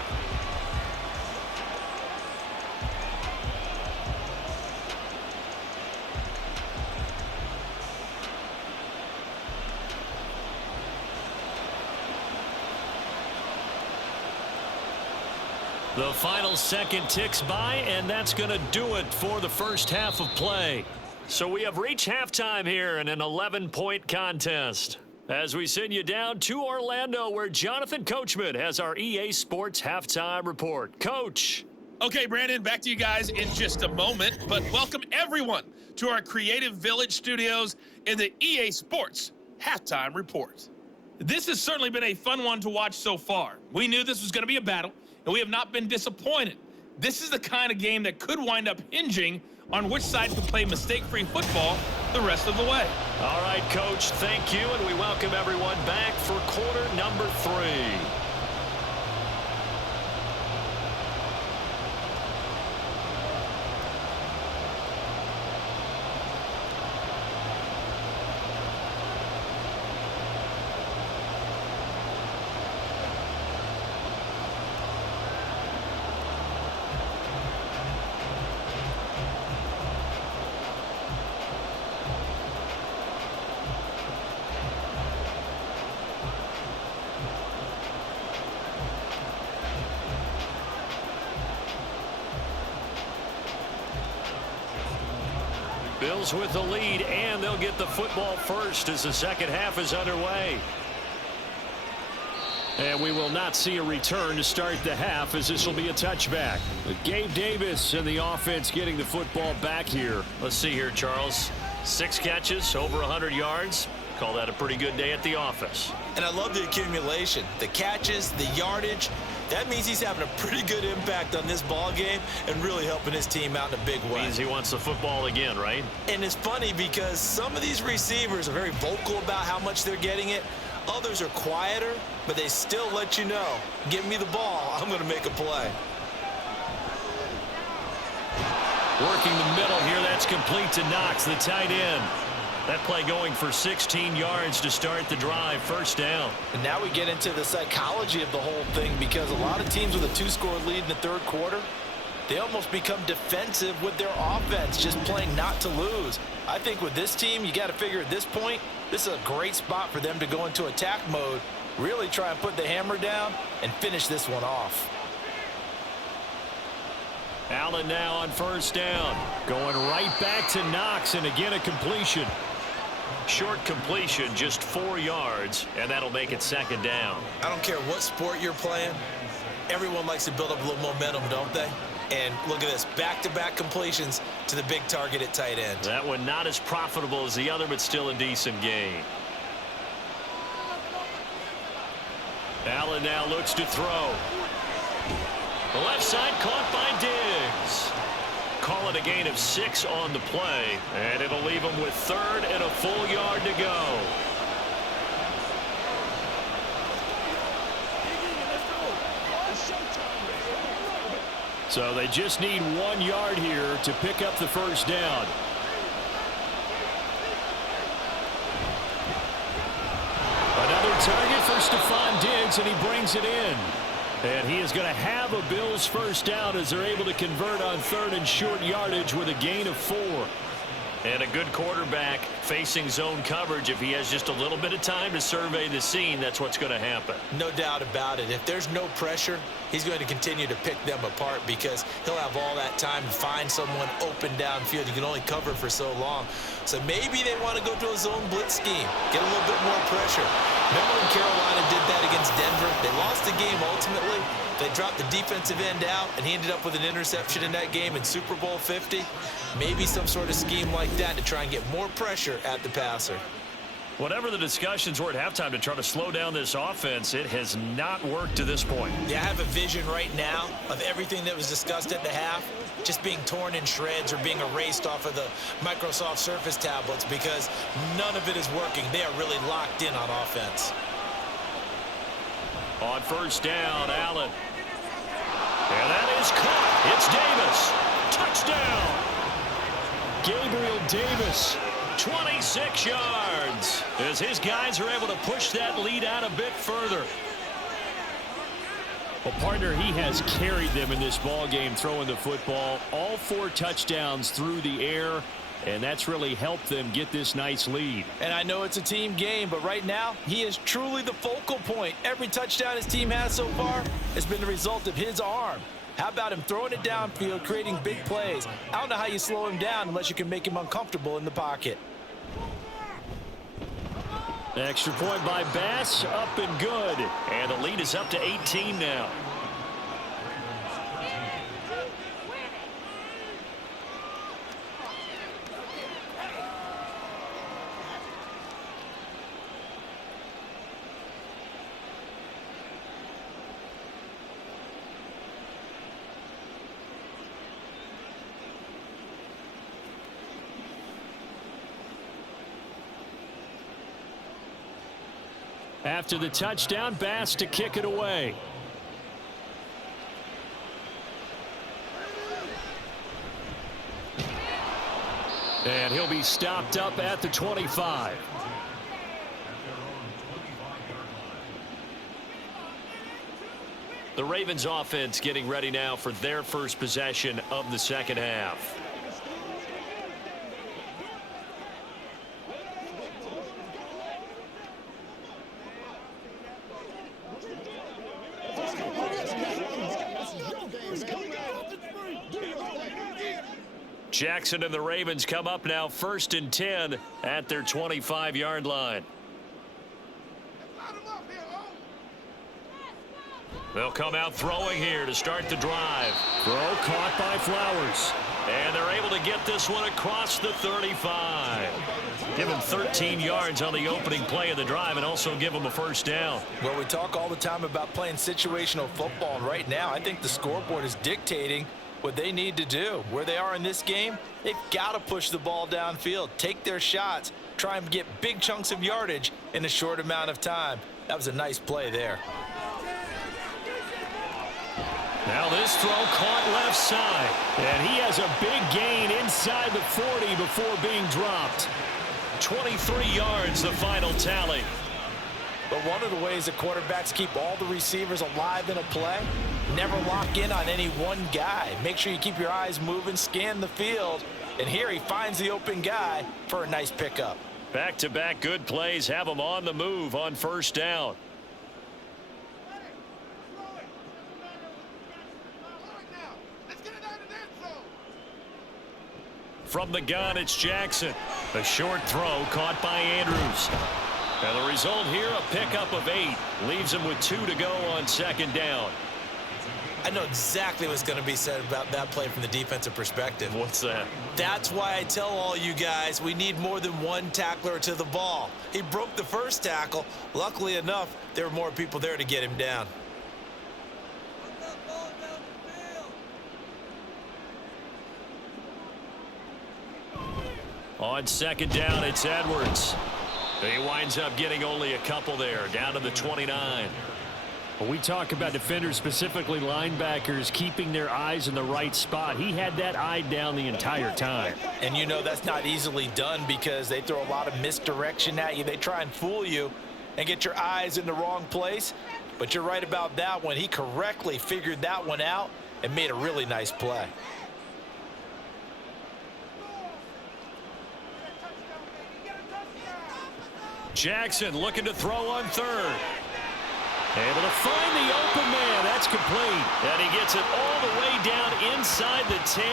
The final second ticks by, and that's going to do it for the first half of play. So we have reached halftime here in an 11-point contest. As we send you down to Orlando, where Jonathan Coachman has our EA Sports Halftime Report. Coach. Okay, Brandon, back to you guys in just a moment, but welcome everyone to our Creative Village studios in the EA Sports Halftime Report. This has certainly been a fun one to watch so far. We knew this was going to be a battle, and we have not been disappointed. This is the kind of game that could wind up hinging on which side can play mistake-free football the rest of the way. All right, Coach, thank you, and we welcome everyone back for quarter number 3. Bills with the lead, and they'll get the football first as the second half is underway. And we will not see a return to start the half, as this will be a touchback. Gabe Davis and the offense getting the football back here. Let's see here, Charles. 6 catches, over 100 yards. Call that a pretty good day at the office. And I love the accumulation, the catches, the yardage. That means he's having a pretty good impact on this ball game and really helping his team out in a big way. Means he wants the football again, right? And it's funny because some of these receivers are very vocal about how much they're getting it. Others are quieter, but they still let you know, give me the ball, I'm going to make a play. Working the middle here, that's complete to Knox, the tight end. That play going for 16 yards to start the drive, first down. And now we get into the psychology of the whole thing, because a lot of teams with a 2-score lead in the third quarter, they almost become defensive with their offense, just playing not to lose. I think with this team, you got to figure at this point, this is a great spot for them to go into attack mode, really try and put the hammer down and finish this one off. Allen now on first down. Going right back to Knox, and again a completion. Short completion, just 4 yards, and that'll make it second down. I don't care what sport you're playing. Everyone likes to build up a little momentum, don't they? And look at this, back-to-back completions to the big target at tight end. That one not as profitable as the other, but still a decent gain. Allen now looks to throw. The left side caught by Diggs. Call it a gain of 6 on the play, and it'll leave him with 3rd and a full yard to go. So they just need 1 yard here to pick up the first down. Another target for Stephon Diggs, and he brings it in. And he is going to have a Bills first down as they're able to convert on 3rd and short yardage with a gain of 4. And a good quarterback facing zone coverage. If he has just a little bit of time to survey the scene, that's what's going to happen. No doubt about it. If there's no pressure, he's going to continue to pick them apart because he'll have all that time to find someone open downfield. You can only cover for so long. So maybe they want to go to a zone blitz scheme, get a little bit more pressure. Remember when Carolina did that against Denver? They lost the game ultimately. They dropped the defensive end out, and he ended up with an interception in that game in Super Bowl 50. Maybe some sort of scheme like that to try and get more pressure at the passer. Whatever the discussions were at halftime to try to slow down this offense, it has not worked to this point. Yeah, I have a vision right now of everything that was discussed at the half just being torn in shreds or being erased off of the Microsoft Surface tablets because none of it is working. They are really locked in on offense. On first down, Allen. And that is caught. It's Davis. Touchdown. Gabriel Davis. 26 yards as his guys are able to push that lead out a bit further. Well, partner, he has carried them in this ball game throwing the football. All 4 touchdowns through the air, and that's really helped them get this nice lead. And I know it's a team game, but right now, he is truly the focal point. Every touchdown his team has so far has been the result of his arm. How about him throwing it downfield, creating big plays? I don't know how you slow him down unless you can make him uncomfortable in the pocket. Extra point by Bass, up and good. And the lead is up to 18 now. After the touchdown, Bass to kick it away. And he'll be stopped up at the 25. The Ravens offense getting ready now for their first possession of the second half. Jackson and the Ravens come up now 1st and 10 at their 25-yard line. They'll come out throwing here to start the drive. Throw caught by Flowers. And they're able to get this one across the 35. Give them 13 yards on the opening play of the drive and also give them a first down. Well, we talk all the time about playing situational football, and right now I think the scoreboard is dictating what they need to do. Where they are in this game, they've got to push the ball downfield, take their shots, try and get big chunks of yardage in a short amount of time. That was a nice play there. Now this throw caught left side. And he has a big gain inside the 40 before being dropped. 23 yards, the final tally. But one of the ways that quarterbacks keep all the receivers alive in a play, never lock in on any one guy. Make sure you keep your eyes moving, scan the field. And here he finds the open guy for a nice pickup. Back-to-back good plays have him on the move on first down. From the gun, it's Jackson. A short throw caught by Andrews. And the result here, a pickup of 8. Leaves him with 2 to go on 2nd down. I know exactly what's going to be said about that play from the defensive perspective. What's that? That's why I tell all you guys we need more than one tackler to the ball. He broke the first tackle. Luckily enough, there were more people there to get him down. On 2nd down, it's Edwards. He winds up getting only a couple there, down to the 29. When we talk about defenders, specifically linebackers, keeping their eyes in the right spot, he had that eye down the entire time. And you know that's not easily done because they throw a lot of misdirection at you. They try and fool you and get your eyes in the wrong place. But you're right about that one. He correctly figured that one out and made a really nice play. Jackson looking to throw on 3rd. Able to find the open man. That's complete. And he gets it all the way down inside the 10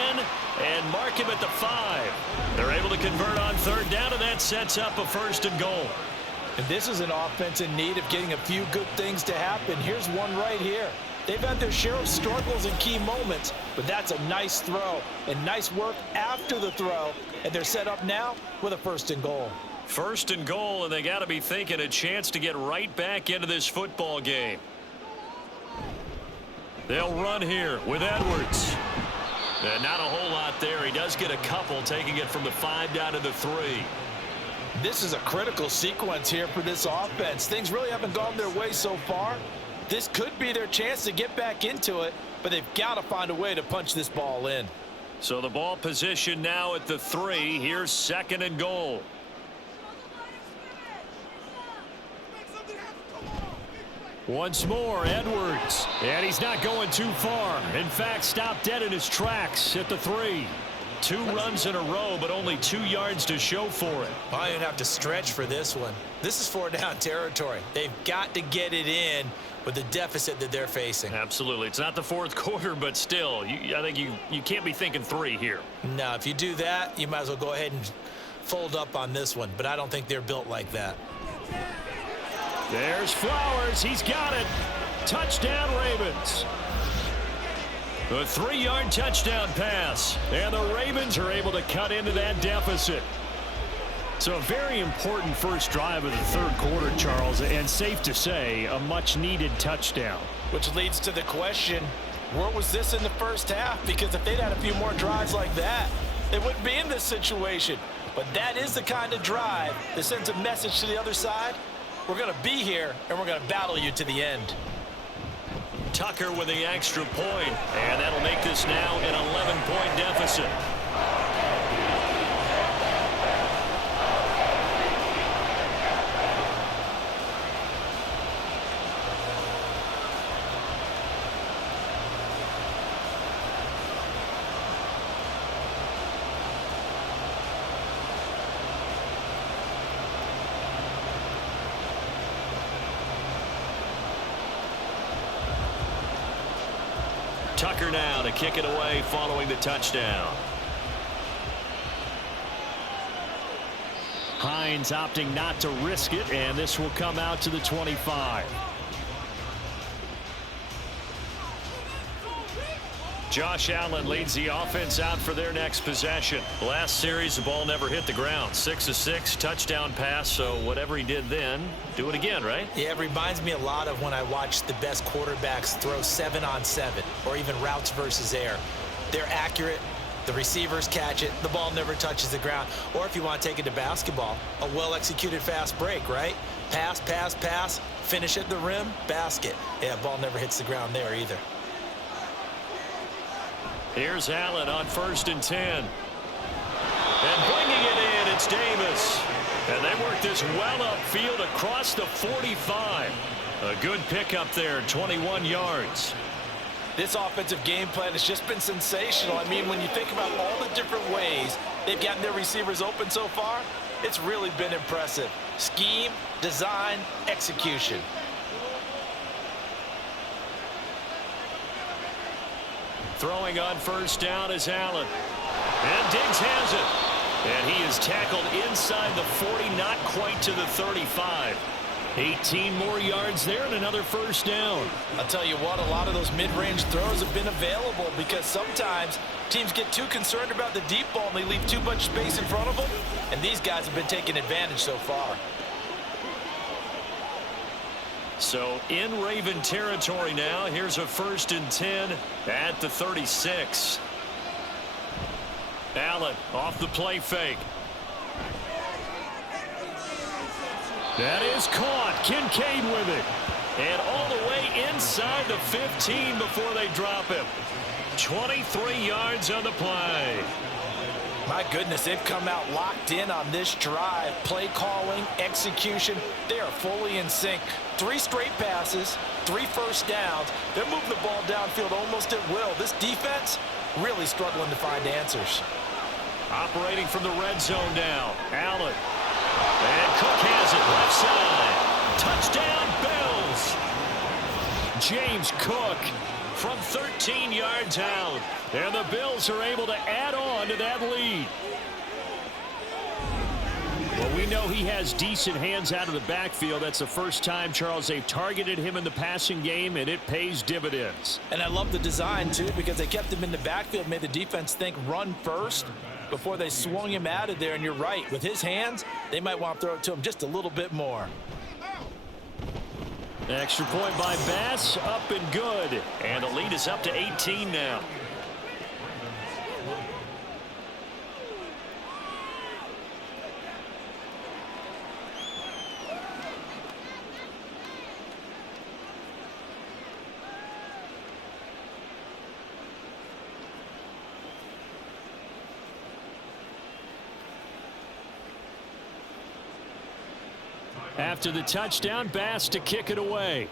and mark him at the 5. They're able to convert on 3rd down, and that sets up a 1st and goal. And this is an offense in need of getting a few good things to happen. Here's one right here. They've had their share of struggles in key moments, but that's a nice throw and nice work after the throw. And they're set up now with a 1st and goal. 1st and goal, and they got to be thinking a chance to get right back into this football game. They'll run here with Edwards. And not a whole lot there. He does get a couple, taking it from the 5 down to the 3. This is a critical sequence here for this offense. Things really haven't gone their way so far. This could be their chance to get back into it, but they've got to find a way to punch this ball in. So the ball position now at the 3. Here's 2nd and goal. Once more, Edwards. And he's not going too far. In fact, stopped dead in his tracks at the 3. 2 runs in a row, but only 2 yards to show for it. I don't have to stretch for this one. This is 4-down territory. They've got to get it in with the deficit that they're facing. Absolutely. It's not the 4th quarter, but still, I think you can't be thinking 3 here. No, if you do that, you might as well go ahead and fold up on this one, but I don't think they're built like that. There's Flowers. He's got it. Touchdown, Ravens. A 3-yard touchdown pass. And the Ravens are able to cut into that deficit. So a very important first drive of the 3rd quarter, Charles, and safe to say, a much-needed touchdown. Which leads to the question, where was this in the first half? Because if they'd had a few more drives like that, they wouldn't be in this situation. But that is the kind of drive that sends a message to the other side. We're going to be here, and we're going to battle you to the end. Tucker with the extra point, and that'll make this now an 11-point deficit. Tucker now to kick it away following the touchdown. Hines opting not to risk it, and this will come out to the 25. Josh Allen leads the offense out for their next possession. Last series, the ball never hit the ground. 6 of 6, touchdown pass, so whatever he did then, do it again, right? Yeah, it reminds me a lot of when I watched the best quarterbacks throw 7-on-7 or even routes versus air. They're accurate. The receivers catch it. The ball never touches the ground. Or if you want to take it to basketball, a well-executed fast break, right? Pass, pass, pass, finish at the rim, basket. Yeah, ball never hits the ground there either. Here's Allen on 1st and 10. And bringing it in, it's Davis. And they work this well upfield across the 45. A good pickup there, 21 yards. This offensive game plan has just been sensational. I mean, when you think about all the different ways they've gotten their receivers open so far, it's really been impressive. Scheme, design, execution. Throwing on 1st down is Allen. And Diggs has it. And he is tackled inside the 40, not quite to the 35. 18 more yards there and another first down. I'll tell you what, a lot of those mid-range throws have been available because sometimes teams get too concerned about the deep ball and they leave too much space in front of them, and these guys have been taking advantage so far. So in Raven territory now. Here's a 1st and 10 at the 36. Allen off the play fake. That is caught. Kincaid with it. And all the way inside the 15 before they drop him. 23 yards on the play. My goodness, they've come out locked in on this drive. Play calling, execution, they are fully in sync. 3 straight passes, 3 first downs. They're moving the ball downfield almost at will. This defense really struggling to find answers. Operating from the red zone now. Allen. And Cook has it left side. Touchdown, Bills. James Cook from 13 yards out. And the Bills are able to add on to that lead. Well, we know he has decent hands out of the backfield. That's the first time, Charles, they've targeted him in the passing game, and it pays dividends. And I love the design, too, because they kept him in the backfield, made the defense think run first before they swung him out of there. And you're right, with his hands, they might want to throw it to him just a little bit more. Extra point by Bass, up and good. And the lead is up to 18 now. After the touchdown, Bass to kick it away.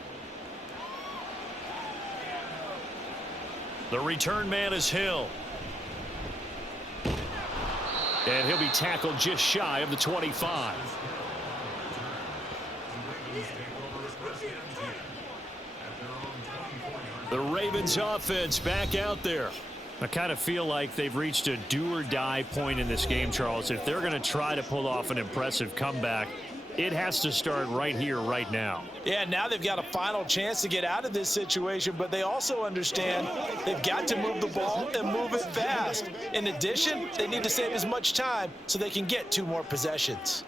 The return man is Hill. And he'll be tackled just shy of the 25. The Ravens offense back out there. I kind of feel like they've reached a do-or-die point in this game, Charles. If they're going to try to pull off an impressive comeback, it has to start right here, right now. Yeah, now they've got a final chance to get out of this situation, but they also understand they've got to move the ball and move it fast. In addition, they need to save as much time so they can get 2 more possessions.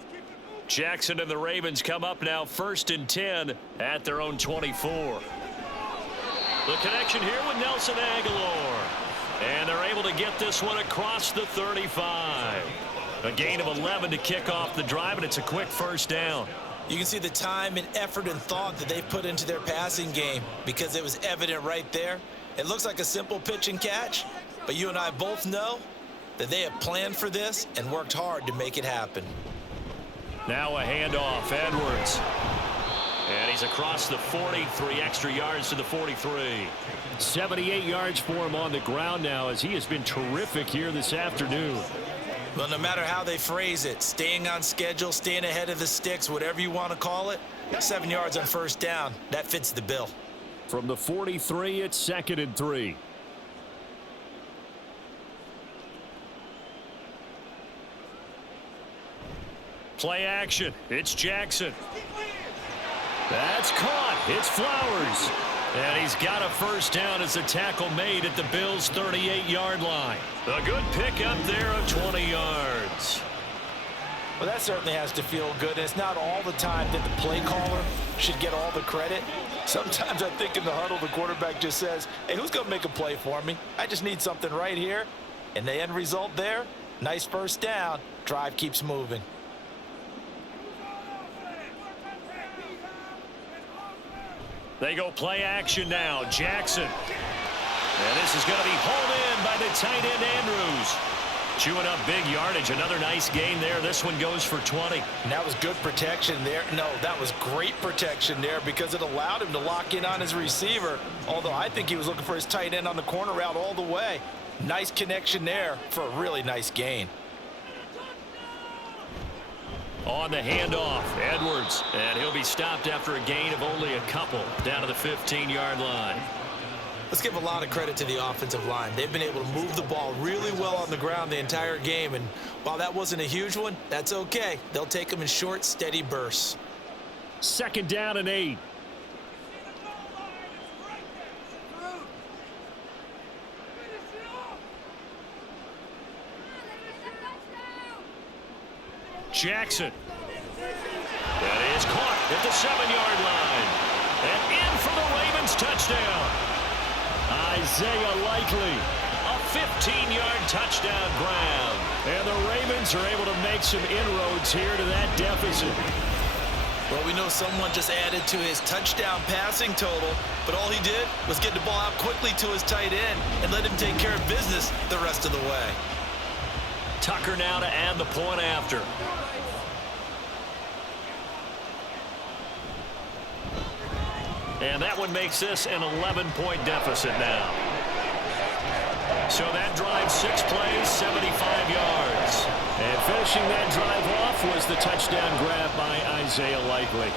Jackson and the Ravens come up now 1st and 10 at their own 24. The connection here with Nelson Aguilar. And they're able to get this one across the 35. A gain of 11 to kick off the drive, and it's a quick first down. You can see the time and effort and thought that they've put into their passing game because it was evident right there. It looks like a simple pitch and catch, but you and I both know that they have planned for this and worked hard to make it happen. Now a handoff, Edwards. And he's across the 40, 3 extra yards to the 43. 78 yards for him on the ground now as he has been terrific here this afternoon. Well, no matter how they phrase it, staying on schedule, staying ahead of the sticks, whatever you want to call it, 7 yards on first down, that fits the bill. From the 43, it's 2nd and 3. Play action. It's Jackson. That's caught. It's Flowers. And he's got a first down as the tackle made at the Bills' 38-yard line. A good pickup there of 20 yards. Well, that certainly has to feel good. And it's not all the time that the play caller should get all the credit. Sometimes I think in the huddle, the quarterback just says, hey, who's going to make a play for me? I just need something right here. And the end result there, nice first down. Drive keeps moving. They go play action now. Jackson. And this is going to be hauled in by the tight end Andrews. Chewing up big yardage. Another nice gain there. This one goes for 20. And that was good protection there. No, that was great protection there because it allowed him to lock in on his receiver. Although I think he was looking for his tight end on the corner route all the way. Nice connection there for a really nice gain. On the handoff, Edwards. And he'll be stopped after a gain of only a couple down to the 15-yard line. Let's give a lot of credit to the offensive line. They've been able to move the ball really well on the ground the entire game, and while that wasn't a huge one, that's okay. They'll take them in short, steady bursts. 2nd down and 8. Jackson. That is caught at the 7-yard line. And in for the Ravens touchdown. Isaiah Likely, a 15-yard touchdown grab. And the Ravens are able to make some inroads here to that deficit. Well, we know someone just added to his touchdown passing total, but all he did was get the ball out quickly to his tight end and let him take care of business the rest of the way. Tucker now to add the point after. And that one makes this an 11-point deficit now. So that drive, 6 plays, 75 yards. And finishing that drive off was the touchdown grab by Isaiah Likely.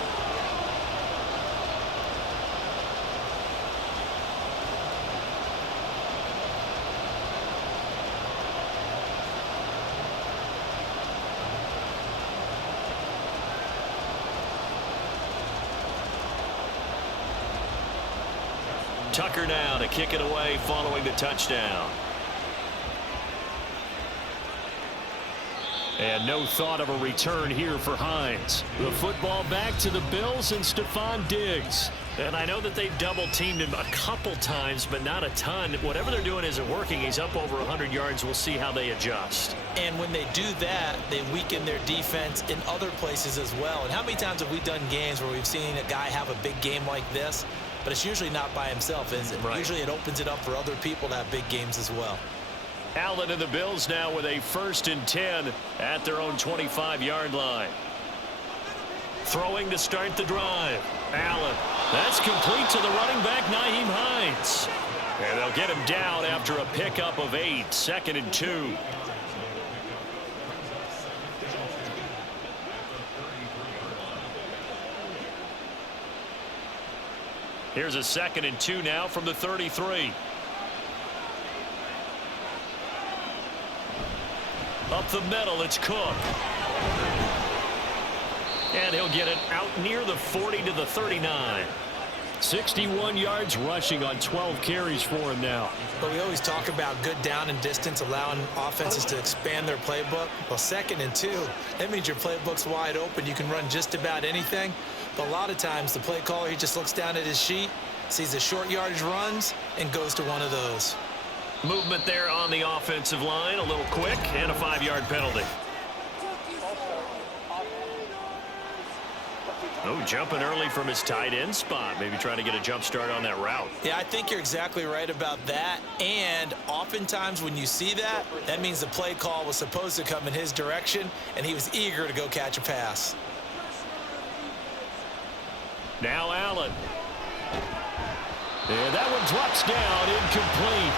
Tucker now to kick it away following the touchdown. And no thought of a return here for Hines. The football back to the Bills and Stephon Diggs. And I know that they've double-teamed him a couple times, but not a ton. Whatever they're doing isn't working. He's up over 100 yards. We'll see how they adjust. And when they do that, they weaken their defense in other places as well. And how many times have we done games where we've seen a guy have a big game like this? But it's usually not by himself, is it? Right. Usually it opens it up for other people to have big games as well. Allen and the Bills now with a 1st and 10 at their own 25-yard line. Throwing to start the drive. Allen. That's complete to the running back, Nyheim Hines. And they'll get him down after a pickup of 8. 2nd and 2. Here's a 2nd and 2 now from the 33. Up the middle, it's Cook. And he'll get it out near the 40 to the 39. 61 yards rushing on 12 carries for him now. But we always talk about good down and distance, allowing offenses to expand their playbook. Well, 2nd and 2, that means your playbook's wide open. You can run just about anything. But a lot of times the play caller, he just looks down at his sheet, sees the short yardage runs, and goes to one of those. Movement there on the offensive line, a little quick, and a 5-yard penalty. Oh, jumping early from his tight end spot. Maybe trying to get a jump start on that route. Yeah, I think you're exactly right about that. And oftentimes when you see that, that means the play call was supposed to come in his direction, and he was eager to go catch a pass. Now Allen. And that one drops down, incomplete.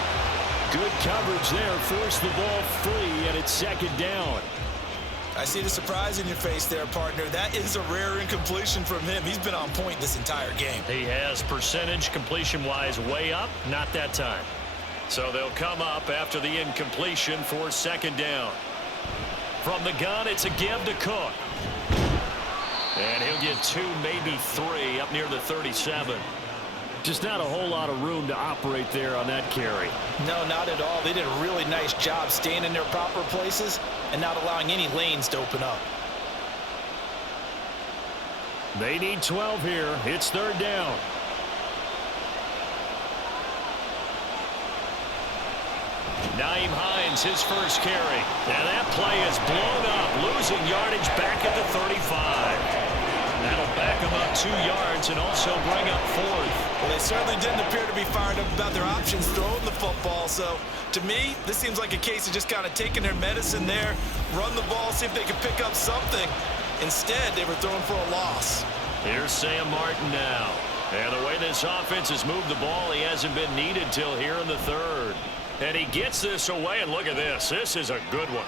Good coverage there, forced the ball free, and it's 2nd down. I see the surprise in your face there, partner. That is a rare incompletion from him. He's been on point this entire game. He has percentage completion-wise way up, not that time. So they'll come up after the incompletion for 2nd down. From the gun, it's a give to Cook. And he'll get 2, maybe 3 up near the 37. Just not a whole lot of room to operate there on that carry. No, not at all. They did a really nice job staying in their proper places and not allowing any lanes to open up. They need 12 here. It's 3rd down. Nyheim Hines, his first carry. And that play is blown up, losing yardage back at the 35. That'll back him up 2 yards and also bring up 4th. Well, they certainly didn't appear to be fired up about their options throwing the football. So, to me, this seems like a case of just kind of taking their medicine there, run the ball, see if they can pick up something. Instead, they were throwing for a loss. Here's Sam Martin now. And the way this offense has moved the ball, he hasn't been needed till here in the 3rd. And he gets this away, and look at this. This is a good one.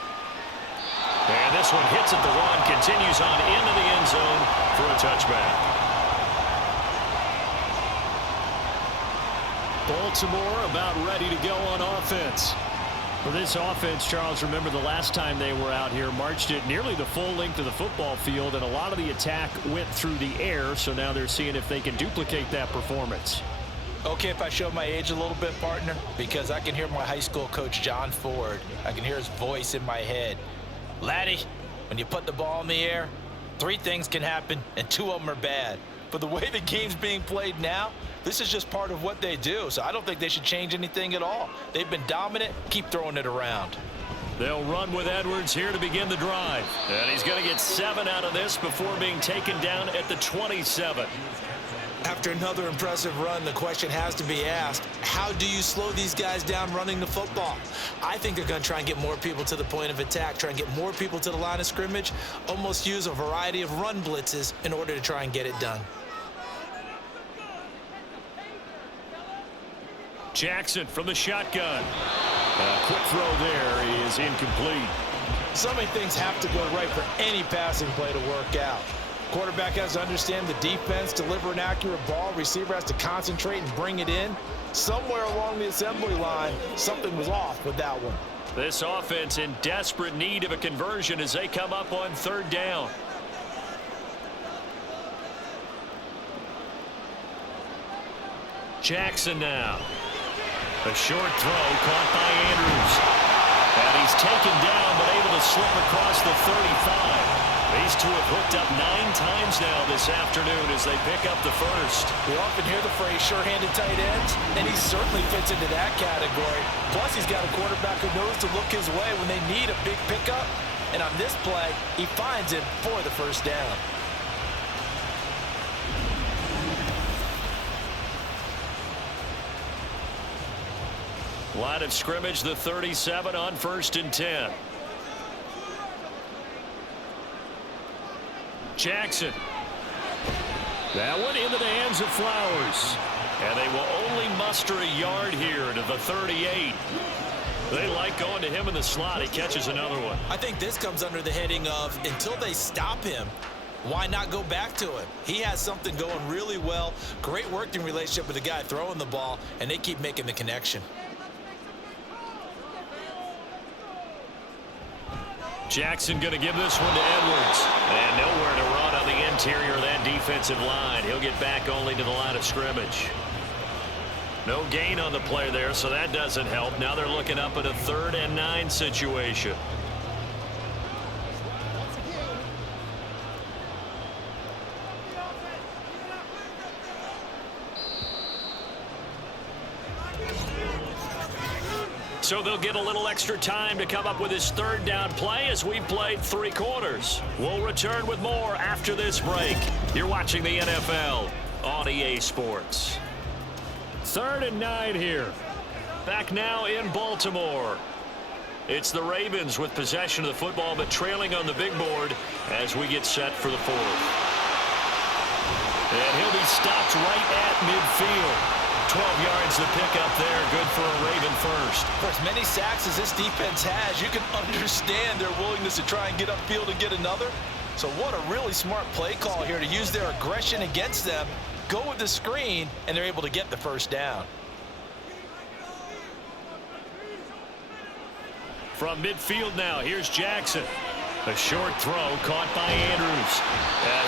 And this one hits at the 1, continues on into the end zone for a touchback. Baltimore about ready to go on offense. For this offense, Charles, remember the last time they were out here, marched it nearly the full length of the football field, and a lot of the attack went through the air, so now they're seeing if they can duplicate that performance. Okay, if I show my age a little bit, partner, because I can hear my high school coach, John Ford. I can hear his voice in my head. Laddie, when you put the ball in the air, 3 things can happen, and 2 of them are bad. But the way the game's being played now, this is just part of what they do, so I don't think they should change anything at all. They've been dominant. Keep throwing it around. They'll run with Edwards here to begin the drive. And he's going to get 7 out of this before being taken down at the 27. After another impressive run, the question has to be asked, how do you slow these guys down running the football? I think they're going to try and get more people to the point of attack, try and get more people to the line of scrimmage, almost use a variety of run blitzes in order to try and get it done. Jackson from the shotgun. Quick throw there is incomplete. So many things have to go right for any passing play to work out. Quarterback has to understand the defense, deliver an accurate ball. Receiver has to concentrate and bring it in. Somewhere along the assembly line, something was off with that one. This offense in desperate need of a conversion as they come up on 3rd down. Jackson now. A short throw caught by Andrews. And he's taken down but able to slip across the 35. These two have hooked up 9 times now this afternoon as they pick up the first. We often hear the phrase sure-handed tight ends, and he certainly fits into that category. Plus, he's got a quarterback who knows to look his way when they need a big pickup. And on this play, he finds it for the first down. Line of scrimmage, the 37 on 1st and 10. Jackson. That one into the hands of Flowers. And they will only muster a yard here to the 38. They like going to him in the slot. He catches another one. I think this comes under the heading of until they stop him, why not go back to him? He has something going really well. Great working relationship with the guy throwing the ball, and they keep making the connection. Jackson going to give this one to Edwards. And nowhere to run on the interior of that defensive line. He'll get back only to the line of scrimmage. No gain on the play there, so that doesn't help. Now they're looking up at a 3rd and 9 situation. So they'll get a little extra time to come up with his 3rd down play as we've played 3 quarters. We'll return with more after this break. You're watching the NFL on EA Sports. 3rd and 9 here. Back now in Baltimore. It's the Ravens with possession of the football, but trailing on the big board as we get set for the 4th. And he'll be stopped right at midfield. 12 yards to pick up there. Good for a Raven first. For as many sacks as this defense has, you can understand their willingness to try and get upfield and get another. So what a really smart play call here to use their aggression against them, go with the screen, and they're able to get the first down. From midfield now, here's Jackson. A short throw caught by Andrews.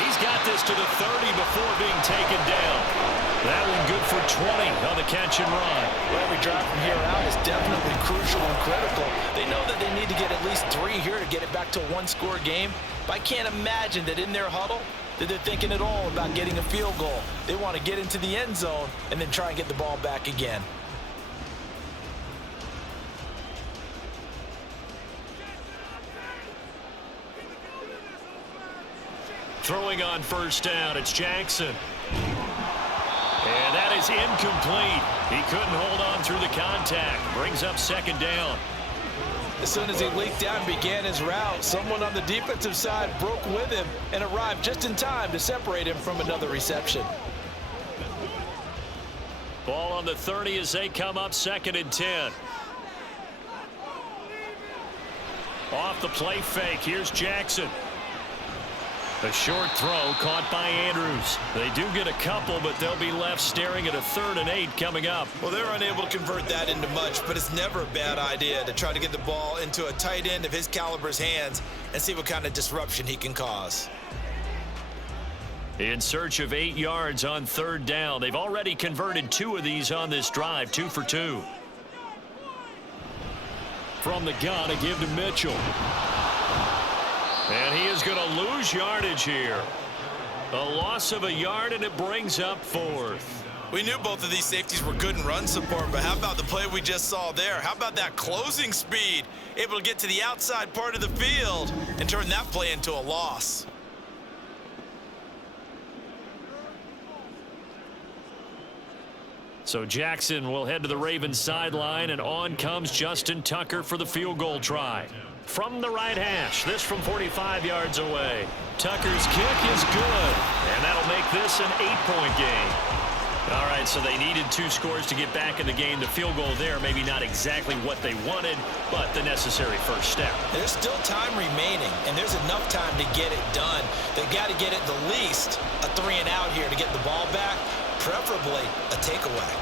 He's got this to the 30 before being taken down. That one good for 20 on the catch and run. Well, every drive from here out is definitely crucial and critical. They know that they need to get at least 3 here to get it back to a 1-score game. But I can't imagine that in their huddle that they're thinking at all about getting a field goal. They want to get into the end zone and then try and get the ball back again. Throwing on 1st down, it's Jackson. And that is incomplete. He couldn't hold on through the contact. Brings up 2nd down. As soon as he leaked out and began his route, someone on the defensive side broke with him and arrived just in time to separate him from another reception. Ball on the 30 as they come up 2nd and 10. Off the play fake, here's Jackson. A short throw caught by Andrews. They do get a couple, but they'll be left staring at a 3rd and 8 coming up. Well, they're unable to convert that into much, but it's never a bad idea to try to get the ball into a tight end of his caliber's hands and see what kind of disruption he can cause. In search of 8 yards on 3rd down. They've already converted 2 of these on this drive, 2 for 2. From the gun, a give to Mitchell. And he is going to lose yardage here. A loss of a yard, and it brings up 4th. We knew both of these safeties were good in run support, but how about the play we just saw there? How about that closing speed? Able to get to the outside part of the field and turn that play into a loss. So Jackson will head to the Ravens sideline, and on comes Justin Tucker for the field goal try. From the right hash, this from 45 yards away. Tucker's kick is good, and that'll make this an 8-point game. All right, so they needed 2 scores to get back in the game. The field goal there, maybe not exactly what they wanted, but the necessary first step. There's still time remaining, and there's enough time to get it done. They've got to get it the least a 3 and out here to get the ball back, preferably a takeaway.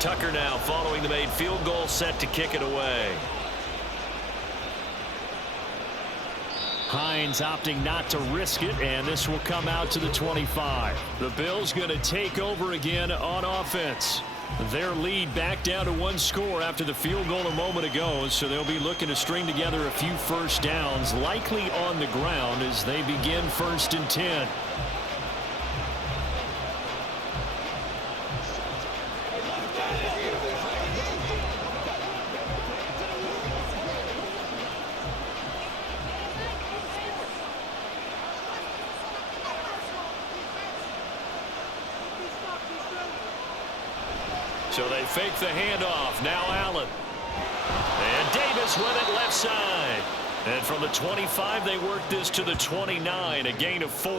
Tucker now following the made field goal, set to kick it away. Hines opting not to risk it, and this will come out to the 25. The Bills going to take over again on offense. Their lead back down to 1 score after the field goal a moment ago, so they'll be looking to string together a few first downs, likely on the ground as they begin 1st and 10. So they fake the handoff. Now Allen. And Davis with it left side. And from the 25, they work this to the 29, a gain of 4.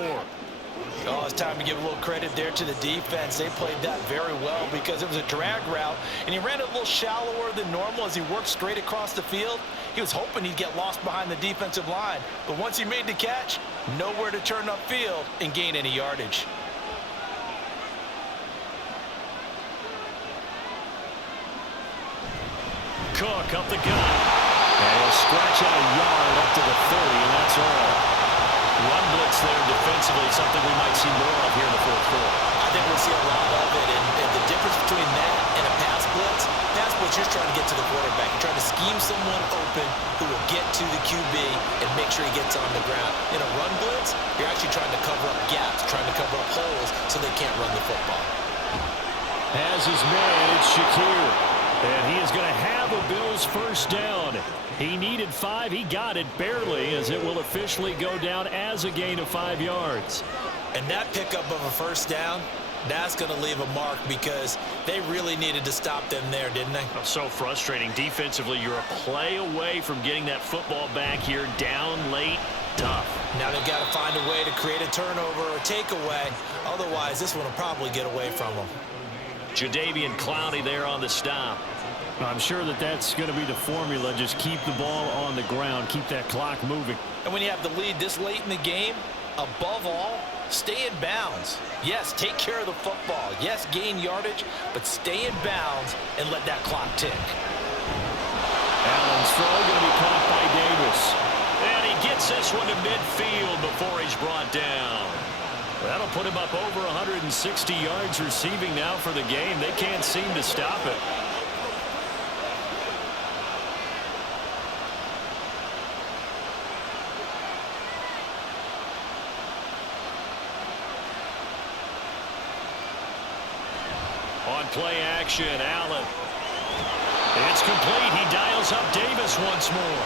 Oh, it's time to give a little credit there to the defense. They played that very well because it was a drag route, and he ran it a little shallower than normal as he worked straight across the field. He was hoping he'd get lost behind the defensive line, but once he made the catch, nowhere to turn upfield and gain any yardage. Cook up the gut. And he'll scratch out a yard up to the 30, and that's all. Run blitz there defensively, something we might see more of here in the 4th quarter. I think we'll see a lot of it, and the difference between that and a pass blitz, you're trying to get to the quarterback. You're trying to scheme someone open who will get to the QB and make sure he gets on the ground. In a run blitz, you're actually trying to cover up gaps, trying to cover up holes so they can't run the football. Has his man, it's Shakir. And he is going to have a Bills first down. He needed 5. He got it barely, as it will officially go down as a gain of 5 yards. And that pickup of a first down, that's going to leave a mark because they really needed to stop them there, didn't they? So frustrating. Defensively, you're a play away from getting that football back here, down late, tough. Now they've got to find a way to create a turnover or takeaway. Otherwise, this one will probably get away from them. Jadeveon Clowney there on the stop. I'm sure that's going to be the formula. Just keep the ball on the ground. Keep that clock moving. And when you have the lead this late in the game, above all, stay in bounds. Yes, take care of the football. Yes, gain yardage, but stay in bounds and let that clock tick. Allen's throw going to be caught by Davis. And he gets this one to midfield before he's brought down. That'll put him up over 160 yards receiving now for the game. They can't seem to stop it. On play action, Allen. It's complete. He dials up Davis once more.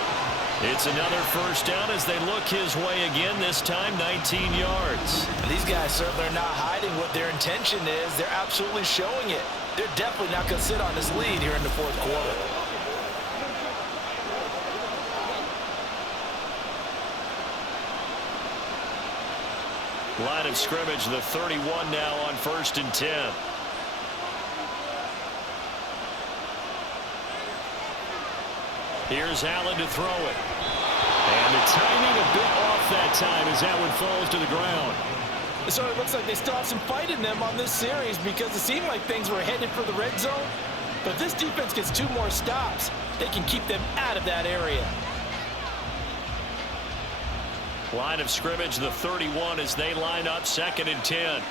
It's another first down as they look his way again, this time 19 yards. These guys certainly are not hiding what their intention is. They're absolutely showing it. They're definitely not going to sit on this lead here in the 4th quarter. Line of scrimmage, the 31 now on 1st and 10. Here's Allen to throw it. And the timing a bit off that time as that one falls to the ground. So it looks like they still have some fight in them on this series because it seemed like things were headed for the red zone. But this defense gets 2 more stops. They can keep them out of that area. Line of scrimmage, the 31 as they line up 2nd and 10.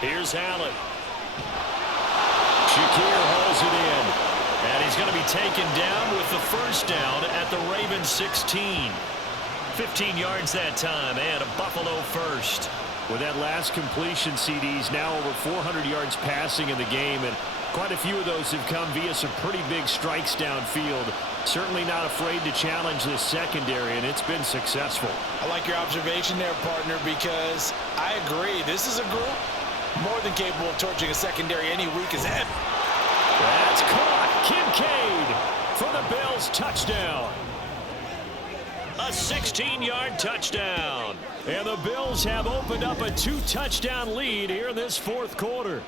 Here's Allen. Shakir hauls it in. And he's going to be taken down with the first down at the Ravens 16. 15 yards that time and a Buffalo first. With that last completion, CD's now over 400 yards passing in the game, and quite a few of those have come via some pretty big strikes downfield. Certainly not afraid to challenge this secondary, and it's been successful. I like your observation there, partner, because I agree. This is a group more than capable of torching a secondary any week as that. That's caught. Kincaid for the Bills, touchdown. A 16-yard touchdown. And the Bills have opened up a 2-touchdown lead here in this 4th quarter.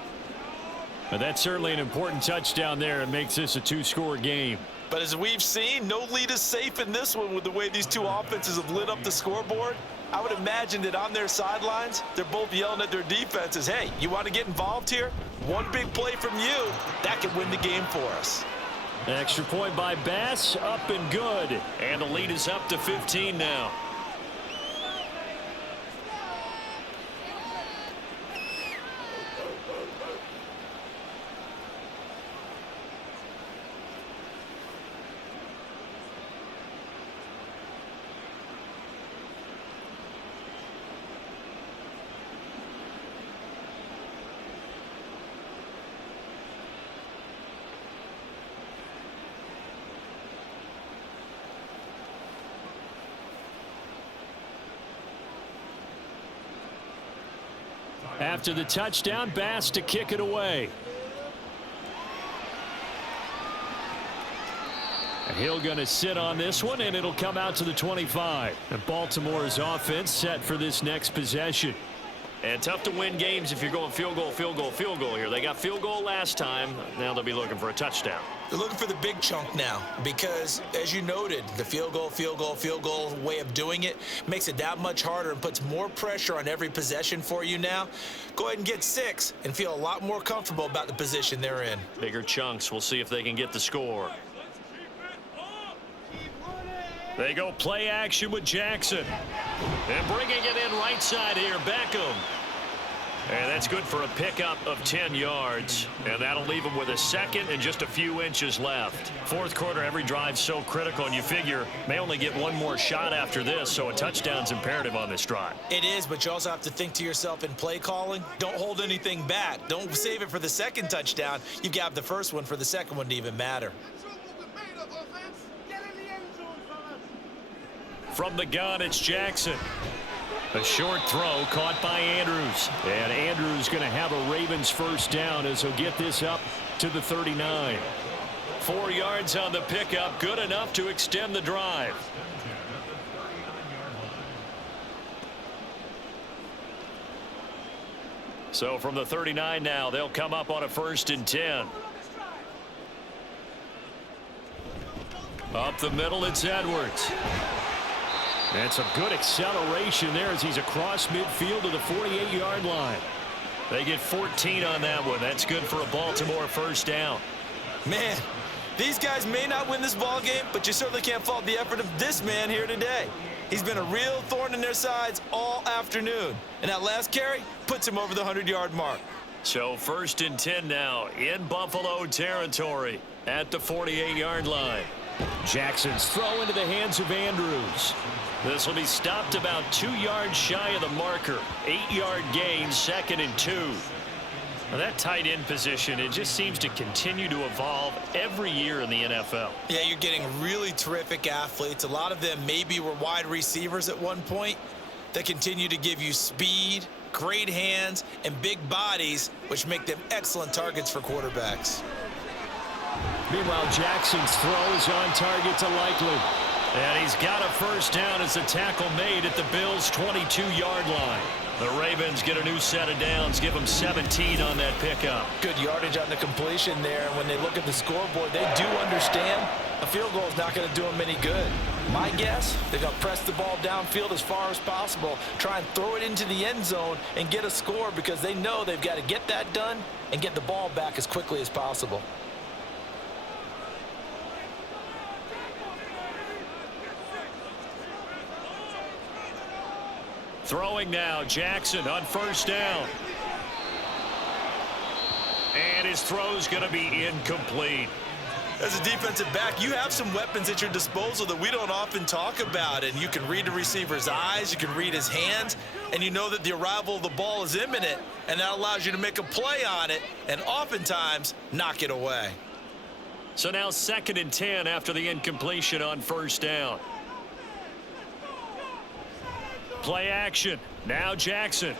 But that's certainly an important touchdown there. It makes this a 2-score game. But as we've seen, no lead is safe in this one with the way these two offenses have lit up the scoreboard. I would imagine that on their sidelines, they're both yelling at their defenses, hey, you want to get involved here? One big play from you, that could win the game for us. An extra point by Bass, up and good. And the lead is up to 15 now. After the touchdown, Bass to kick it away. And Hill going to sit on this one, and it'll come out to the 25. And Baltimore's offense set for this next possession. And tough to win games if you're going field goal, field goal, field goal here. They got field goal last time. Now they'll be looking for a touchdown. They're looking for the big chunk now because, as you noted, the field goal, field goal, field goal way of doing it makes it that much harder and puts more pressure on every possession for you now. Go ahead and get 6 and feel a lot more comfortable about the position they're in. Bigger chunks. We'll see if they can get the score. They go play action with Jackson. And bringing it in right side here, Beckham. And that's good for a pickup of 10 yards. And that'll leave them with a second and just a few inches left. 4th quarter, every drive so critical, and you figure may only get one more shot after this, so a touchdown's imperative on this drive. It is, but you also have to think to yourself in play calling, don't hold anything back. Don't save it for the second touchdown. You've got the first one for the second one to even matter. From the gun, it's Jackson. A short throw caught by Andrews. And Andrews going to have a Ravens first down as he'll get this up to the 39. 4 yards on the pickup, good enough to extend the drive. So from the 39 now, they'll come up on a 1st and 10. Up the middle, it's Edwards. And some good acceleration there as he's across midfield to the 48-yard line. They get 14 on that one. That's good for a Baltimore first down. Man, these guys may not win this ball game, but you certainly can't fault the effort of this man here today. He's been a real thorn in their sides all afternoon. And that last carry puts him over the 100-yard mark. So 1st and 10 now in Buffalo territory at the 48-yard line. Jackson's throw into the hands of Andrews. This will be stopped about 2 yards shy of the marker. 8-yard gain, 2nd and 2. Now that tight end position, it just seems to continue to evolve every year in the NFL. Yeah, you're getting really terrific athletes. A lot of them maybe were wide receivers at one point that continue to give you speed, great hands, and big bodies, which make them excellent targets for quarterbacks. Meanwhile, Jackson's throw is on target to Likely. And he's got a first down as the tackle made at the Bills' 22-yard line. The Ravens get a new set of downs, give them 17 on that pickup. Good yardage on the completion there. And when they look at the scoreboard, they do understand a field goal is not going to do them any good. My guess, they're going to press the ball downfield as far as possible, try and throw it into the end zone and get a score because they know they've got to get that done and get the ball back as quickly as possible. Throwing now, Jackson on first down. And his throw's going to be incomplete. As a defensive back, you have some weapons at your disposal that we don't often talk about. And you can read the receiver's eyes, you can read his hands, and you know that the arrival of the ball is imminent. And that allows you to make a play on it and oftentimes knock it away. So now 2nd and 10 after the incompletion on first down. Play action. Now Jackson.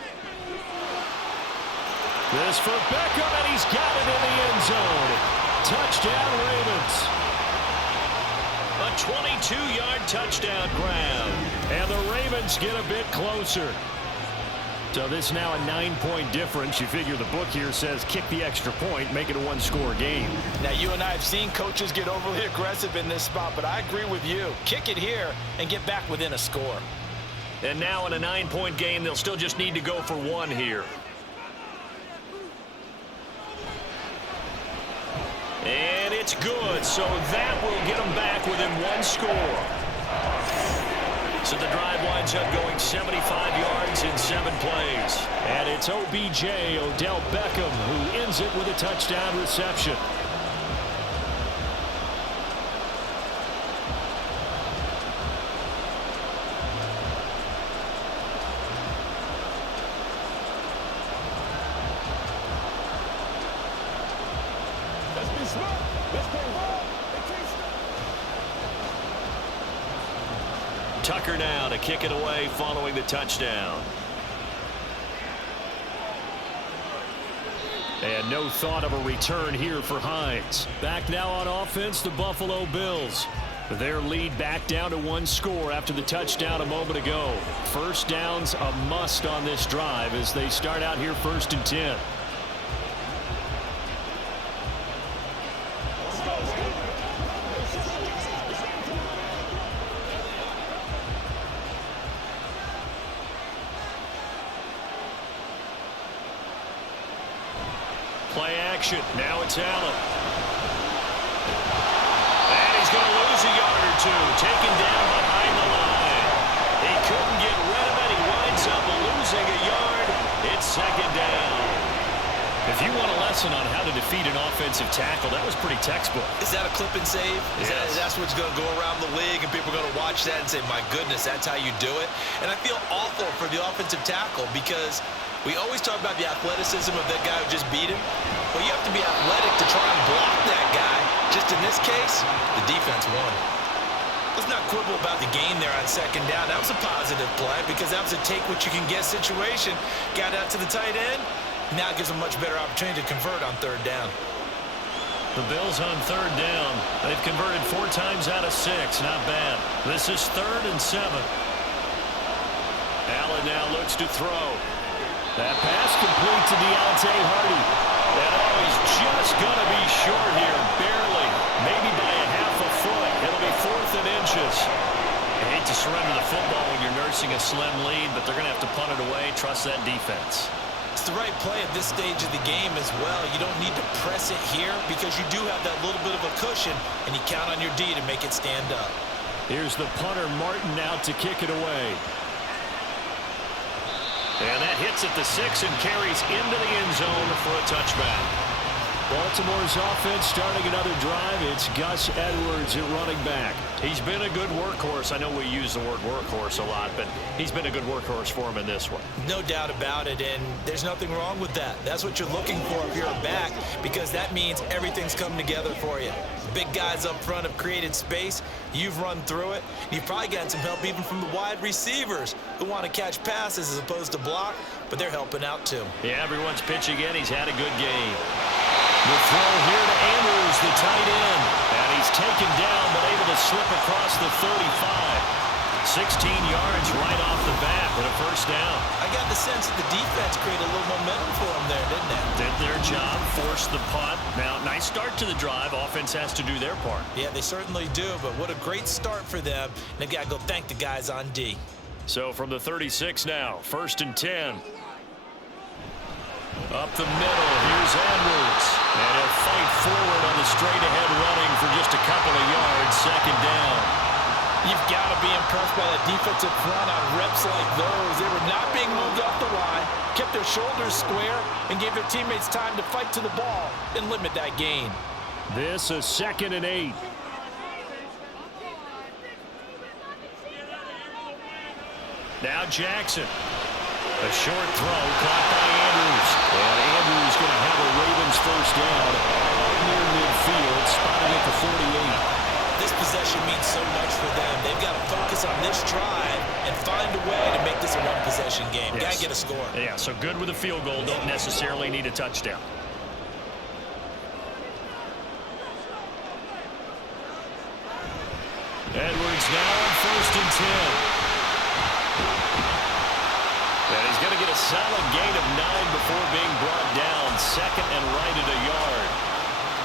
This for Beckham, and he's got it in the end zone. Touchdown, Ravens. A 22-yard touchdown grab. And the Ravens get a bit closer. So this is now a 9-point difference. You figure the book here says kick the extra point, make it a one-score game. Now, you and I have seen coaches get overly aggressive in this spot, but I agree with you. Kick it here and get back within a score. And now in a 9-point game, they'll still just need to go for one here. And it's good, so that will get them back within one score. So the drive winds up going 75 yards in 7 plays. And it's OBJ, Odell Beckham, who ends it with a touchdown reception. Tucker now to kick it away following the touchdown. And no thought of a return here for Hines. Back now on offense, the Buffalo Bills. Their lead back down to one score after the touchdown a moment ago. First down's a must on this drive as they start out here 1st and 10. Play action. Now it's Allen. And he's going to lose a yard or two. Taken down behind the line. He couldn't get rid of it. He winds up losing a yard. It's 2nd down. If you want a lesson on how to defeat an offensive tackle, that was pretty textbook. Is that a clip and save? That's what's going to go around the league, and people are going to watch that and say, my goodness, that's how you do it? And I feel awful for the offensive tackle because we always talk about the athleticism of that guy who just beat him. Well, you have to be athletic to try and block that guy. Just in this case, the defense won. Let's not quibble about the gain there on 2nd down. That was a positive play because that was a take-what-you-can-get situation. Got out to the tight end. Now it gives them a much better opportunity to convert on 3rd down. The Bills on 3rd down. They've converted 4 times out of 6. Not bad. This is 3rd and 7. Allen now looks to throw. That pass complete to Deontay Hardy. And he's just going to be short here, barely, maybe by a half a foot. It'll be 4th and inches. I hate to surrender the football when you're nursing a slim lead, but they're going to have to punt it away. Trust that defense. It's the right play at this stage of the game as well. You don't need to press it here because you do have that little bit of a cushion, and you count on your D to make it stand up. Here's the punter, Martin, out to kick it away. And that hits at the 6 and carries into the end zone for a touchback. Baltimore's offense starting another drive. It's Gus Edwards at running back. He's been a good workhorse. I know we use the word workhorse a lot, but he's been a good workhorse for him in this one. No doubt about it, and there's nothing wrong with that. That's what you're looking for if you're a back, because that means everything's come together for you. Big guys up front have created space. You've run through it. You've probably gotten some help even from the wide receivers who want to catch passes as opposed to block, but they're helping out too. Yeah, everyone's pitching in. He's had a good game. The throw here to Andrews, the tight end. And he's taken down, but able to slip across the 35. 16 yards right off the bat and a first down. I got the sense that the defense created a little momentum for them there, didn't they? Did their job, forced the punt. Now, nice start to the drive. Offense has to do their part. Yeah, they certainly do, but what a great start for them. They've got to go thank the guys on D. So from the 36 now, 1st and 10. Up the middle, here's Edwards. And he'll fight forward on the straight-ahead running for just a couple of yards, 2nd down. You've got to be impressed by that defensive front on reps like those. They were not being moved off the line, kept their shoulders square, and gave their teammates time to fight to the ball and limit that gain. This is 2nd and 8. Now Jackson. A short throw caught by Andrews. And Andrews going to have a Ravens first down near midfield, spotted at the 48. This possession means so much for them. They've got to focus on this drive and find a way to make this a one-possession game. Yes. Got to get a score. Yeah, so good with a field goal. Don't necessarily need a touchdown. Edwards now on 1st and 10. And he's going to get a solid gain of 9 before being brought down. 2nd and right at a yard.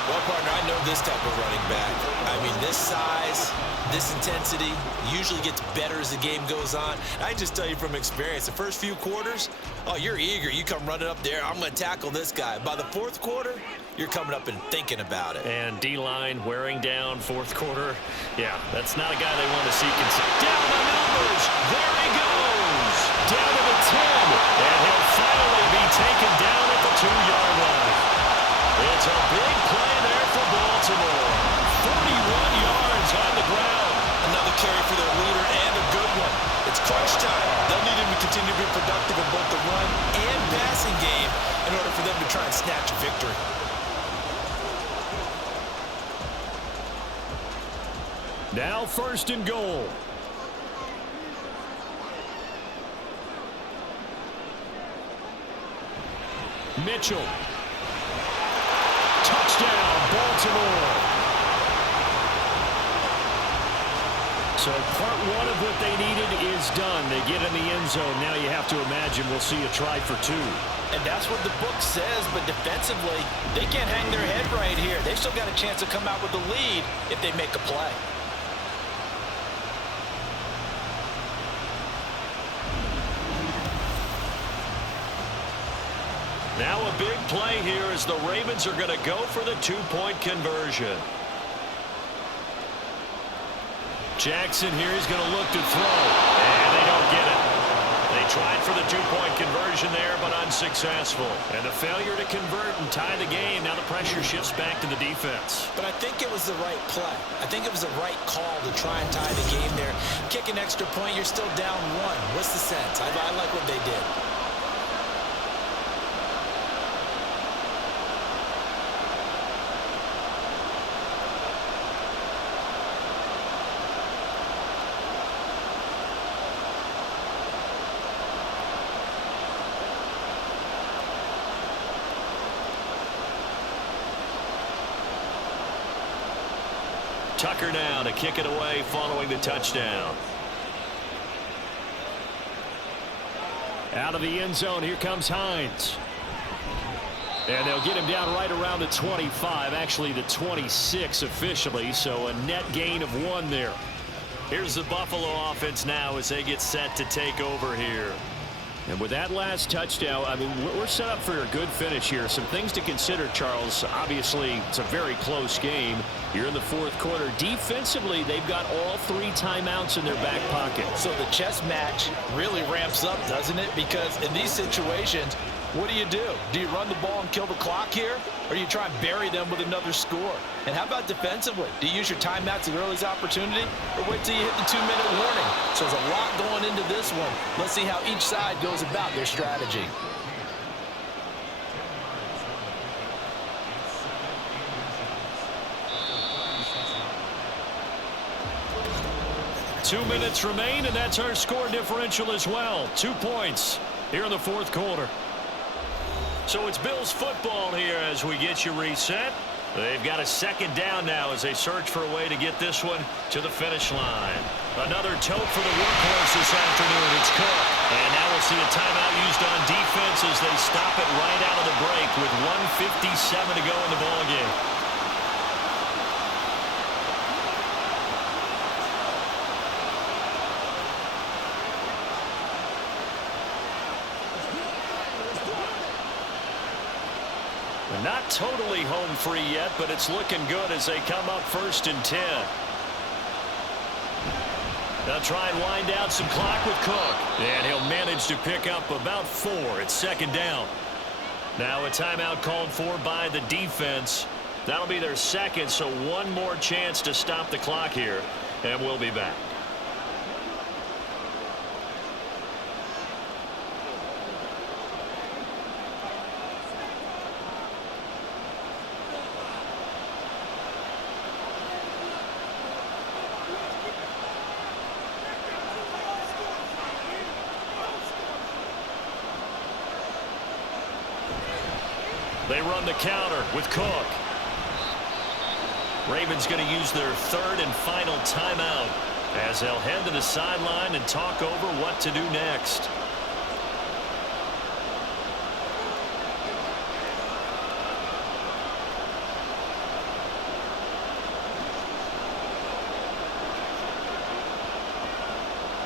Well, partner, I know this type of running back. I mean, this size, this intensity usually gets better as the game goes on. I just tell you from experience, the first few quarters, oh, you're eager. You come running up there, I'm going to tackle this guy. By the 4th quarter, you're coming up and thinking about it. And D-line wearing down 4th quarter. Yeah, that's not a guy they want to see. Down the numbers. There he goes. Down to the 10. And he'll finally be taken down at the 2-yard line. It's a big play there for Baltimore. 41 yards on the ground. Another carry for their leader and a good one. It's crunch time. They'll need him to continue to be productive in both the run and passing game in order for them to try and snatch a victory. Now 1st and goal. Mitchell. Touchdown, Baltimore. So part 1 of what they needed is done. They get in the end zone. Now you have to imagine we'll see a try for 2. And that's what the book says, but defensively, they can't hang their head right here. They've still got a chance to come out with the lead if they make a play. Now a big play here as the Ravens are going to go for the 2-point conversion. Jackson here is going to look to throw, and they don't get it. They tried for the 2-point conversion there, but unsuccessful. And the failure to convert and tie the game, now the pressure shifts back to the defense. But I think it was the right play. I think it was the right call to try and tie the game there. Kick an extra point, you're still down 1. What's the sense? I like what they did. Tucker now to kick it away following the touchdown. Out of the end zone, here comes Hines. And they'll get him down right around the 25, actually the 26 officially, so a net gain of 1 there. Here's the Buffalo offense now as they get set to take over here. And with that last touchdown, I mean, we're set up for a good finish here. Some things to consider, Charles. Obviously, it's a very close game. You're in the 4th quarter. Defensively, they've got all 3 timeouts in their back pocket. So the chess match really ramps up, doesn't it? Because in these situations, what do? Do you run the ball and kill the clock here? Or do you try and bury them with another score? And how about defensively? Do you use your timeouts at the earliest opportunity? Or wait till you hit the 2-minute warning? So there's a lot going into this one. Let's see how each side goes about their strategy. Two minutes remain, and that's our score differential as well. 2 points here in the 4th quarter. So it's Bills football here as we get you reset. They've got a second down now as they search for a way to get this one to the finish line. Another tote for the workhorse this afternoon. It's Cook. And now we'll see a timeout used on defense as they stop it right out of the break with 1:57 to go in the ballgame. Not totally home free yet, but it's looking good as they come up 1st and 10. They'll try and wind down some clock with Cook. And he'll manage to pick up about 4. It's 2nd down. Now a timeout called for by the defense. That'll be their 2nd, so one more chance to stop the clock here. And we'll be back. They run the counter with Cook. Ravens going to use their 3rd and final timeout as they'll head to the sideline and talk over what to do next.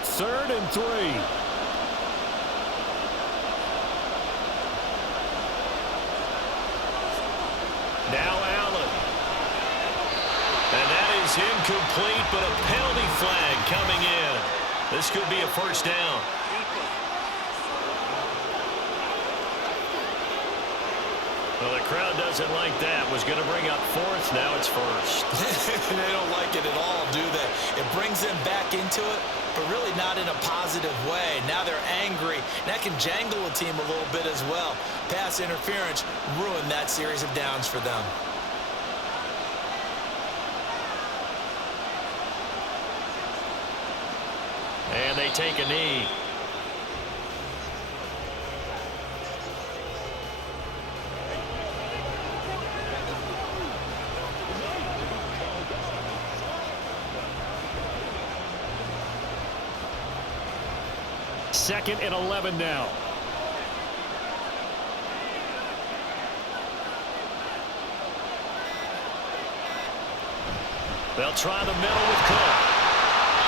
Third and 3. Now Allen. And that is incomplete, but a penalty flag coming in. This could be a 1st down. Well, the crowd doesn't like that. Was going to bring up 4th. Now it's 1st. They don't like it at all, do they? It brings them back into it, but really not in a positive way. Now they're angry. That can jangle a team a little bit as well. Pass interference ruined that series of downs for them. And they take a knee. Second and 11 now. They'll try the middle with Cook.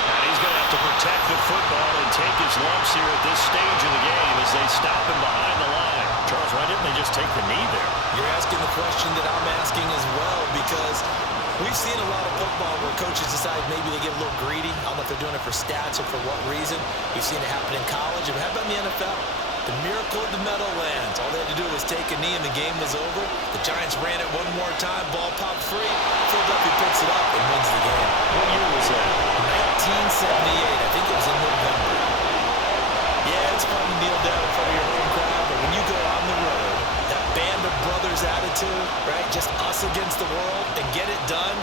And he's going to have to protect the football and take his lumps here at this stage of the game as they stop him behind the line. Charles, why didn't they just take the knee there? You're asking the question that I'm asking as well, because we've seen a lot of football where coaches decide maybe they get a little greedy. I don't know if they're doing it for stats or for what reason. We've seen it happen in college. And how about in the NFL? The miracle of the metal lands. All they had to do was take a knee and the game was over. The Giants ran it one more time. Ball popped free. Philadelphia picks it up and wins the game. What year was that? 1978. I think it was in November. Yeah, it's fun to kneel down in front of your home crowd, but when you go on the road, that band of brothers attitude, right? Just us against the world and get it done.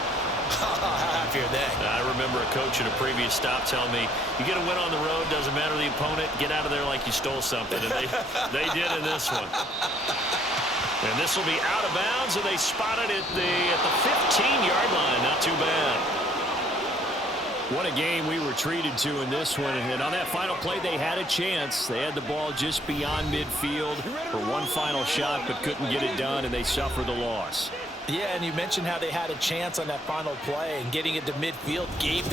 How happy are they? I remember a coach at a previous stop telling me, you get a win on the road, doesn't matter the opponent, get out of there like you stole something. And they did in this one. And this will be out of bounds, and they spot it at the 15-yard line. Not too bad. What a game we were treated to in this one. And on that final play, they had a chance. They had the ball just beyond midfield for one final shot, but couldn't get it done, and they suffered the loss. Yeah, and you mentioned how they had a chance on that final play, and getting it to midfield gave them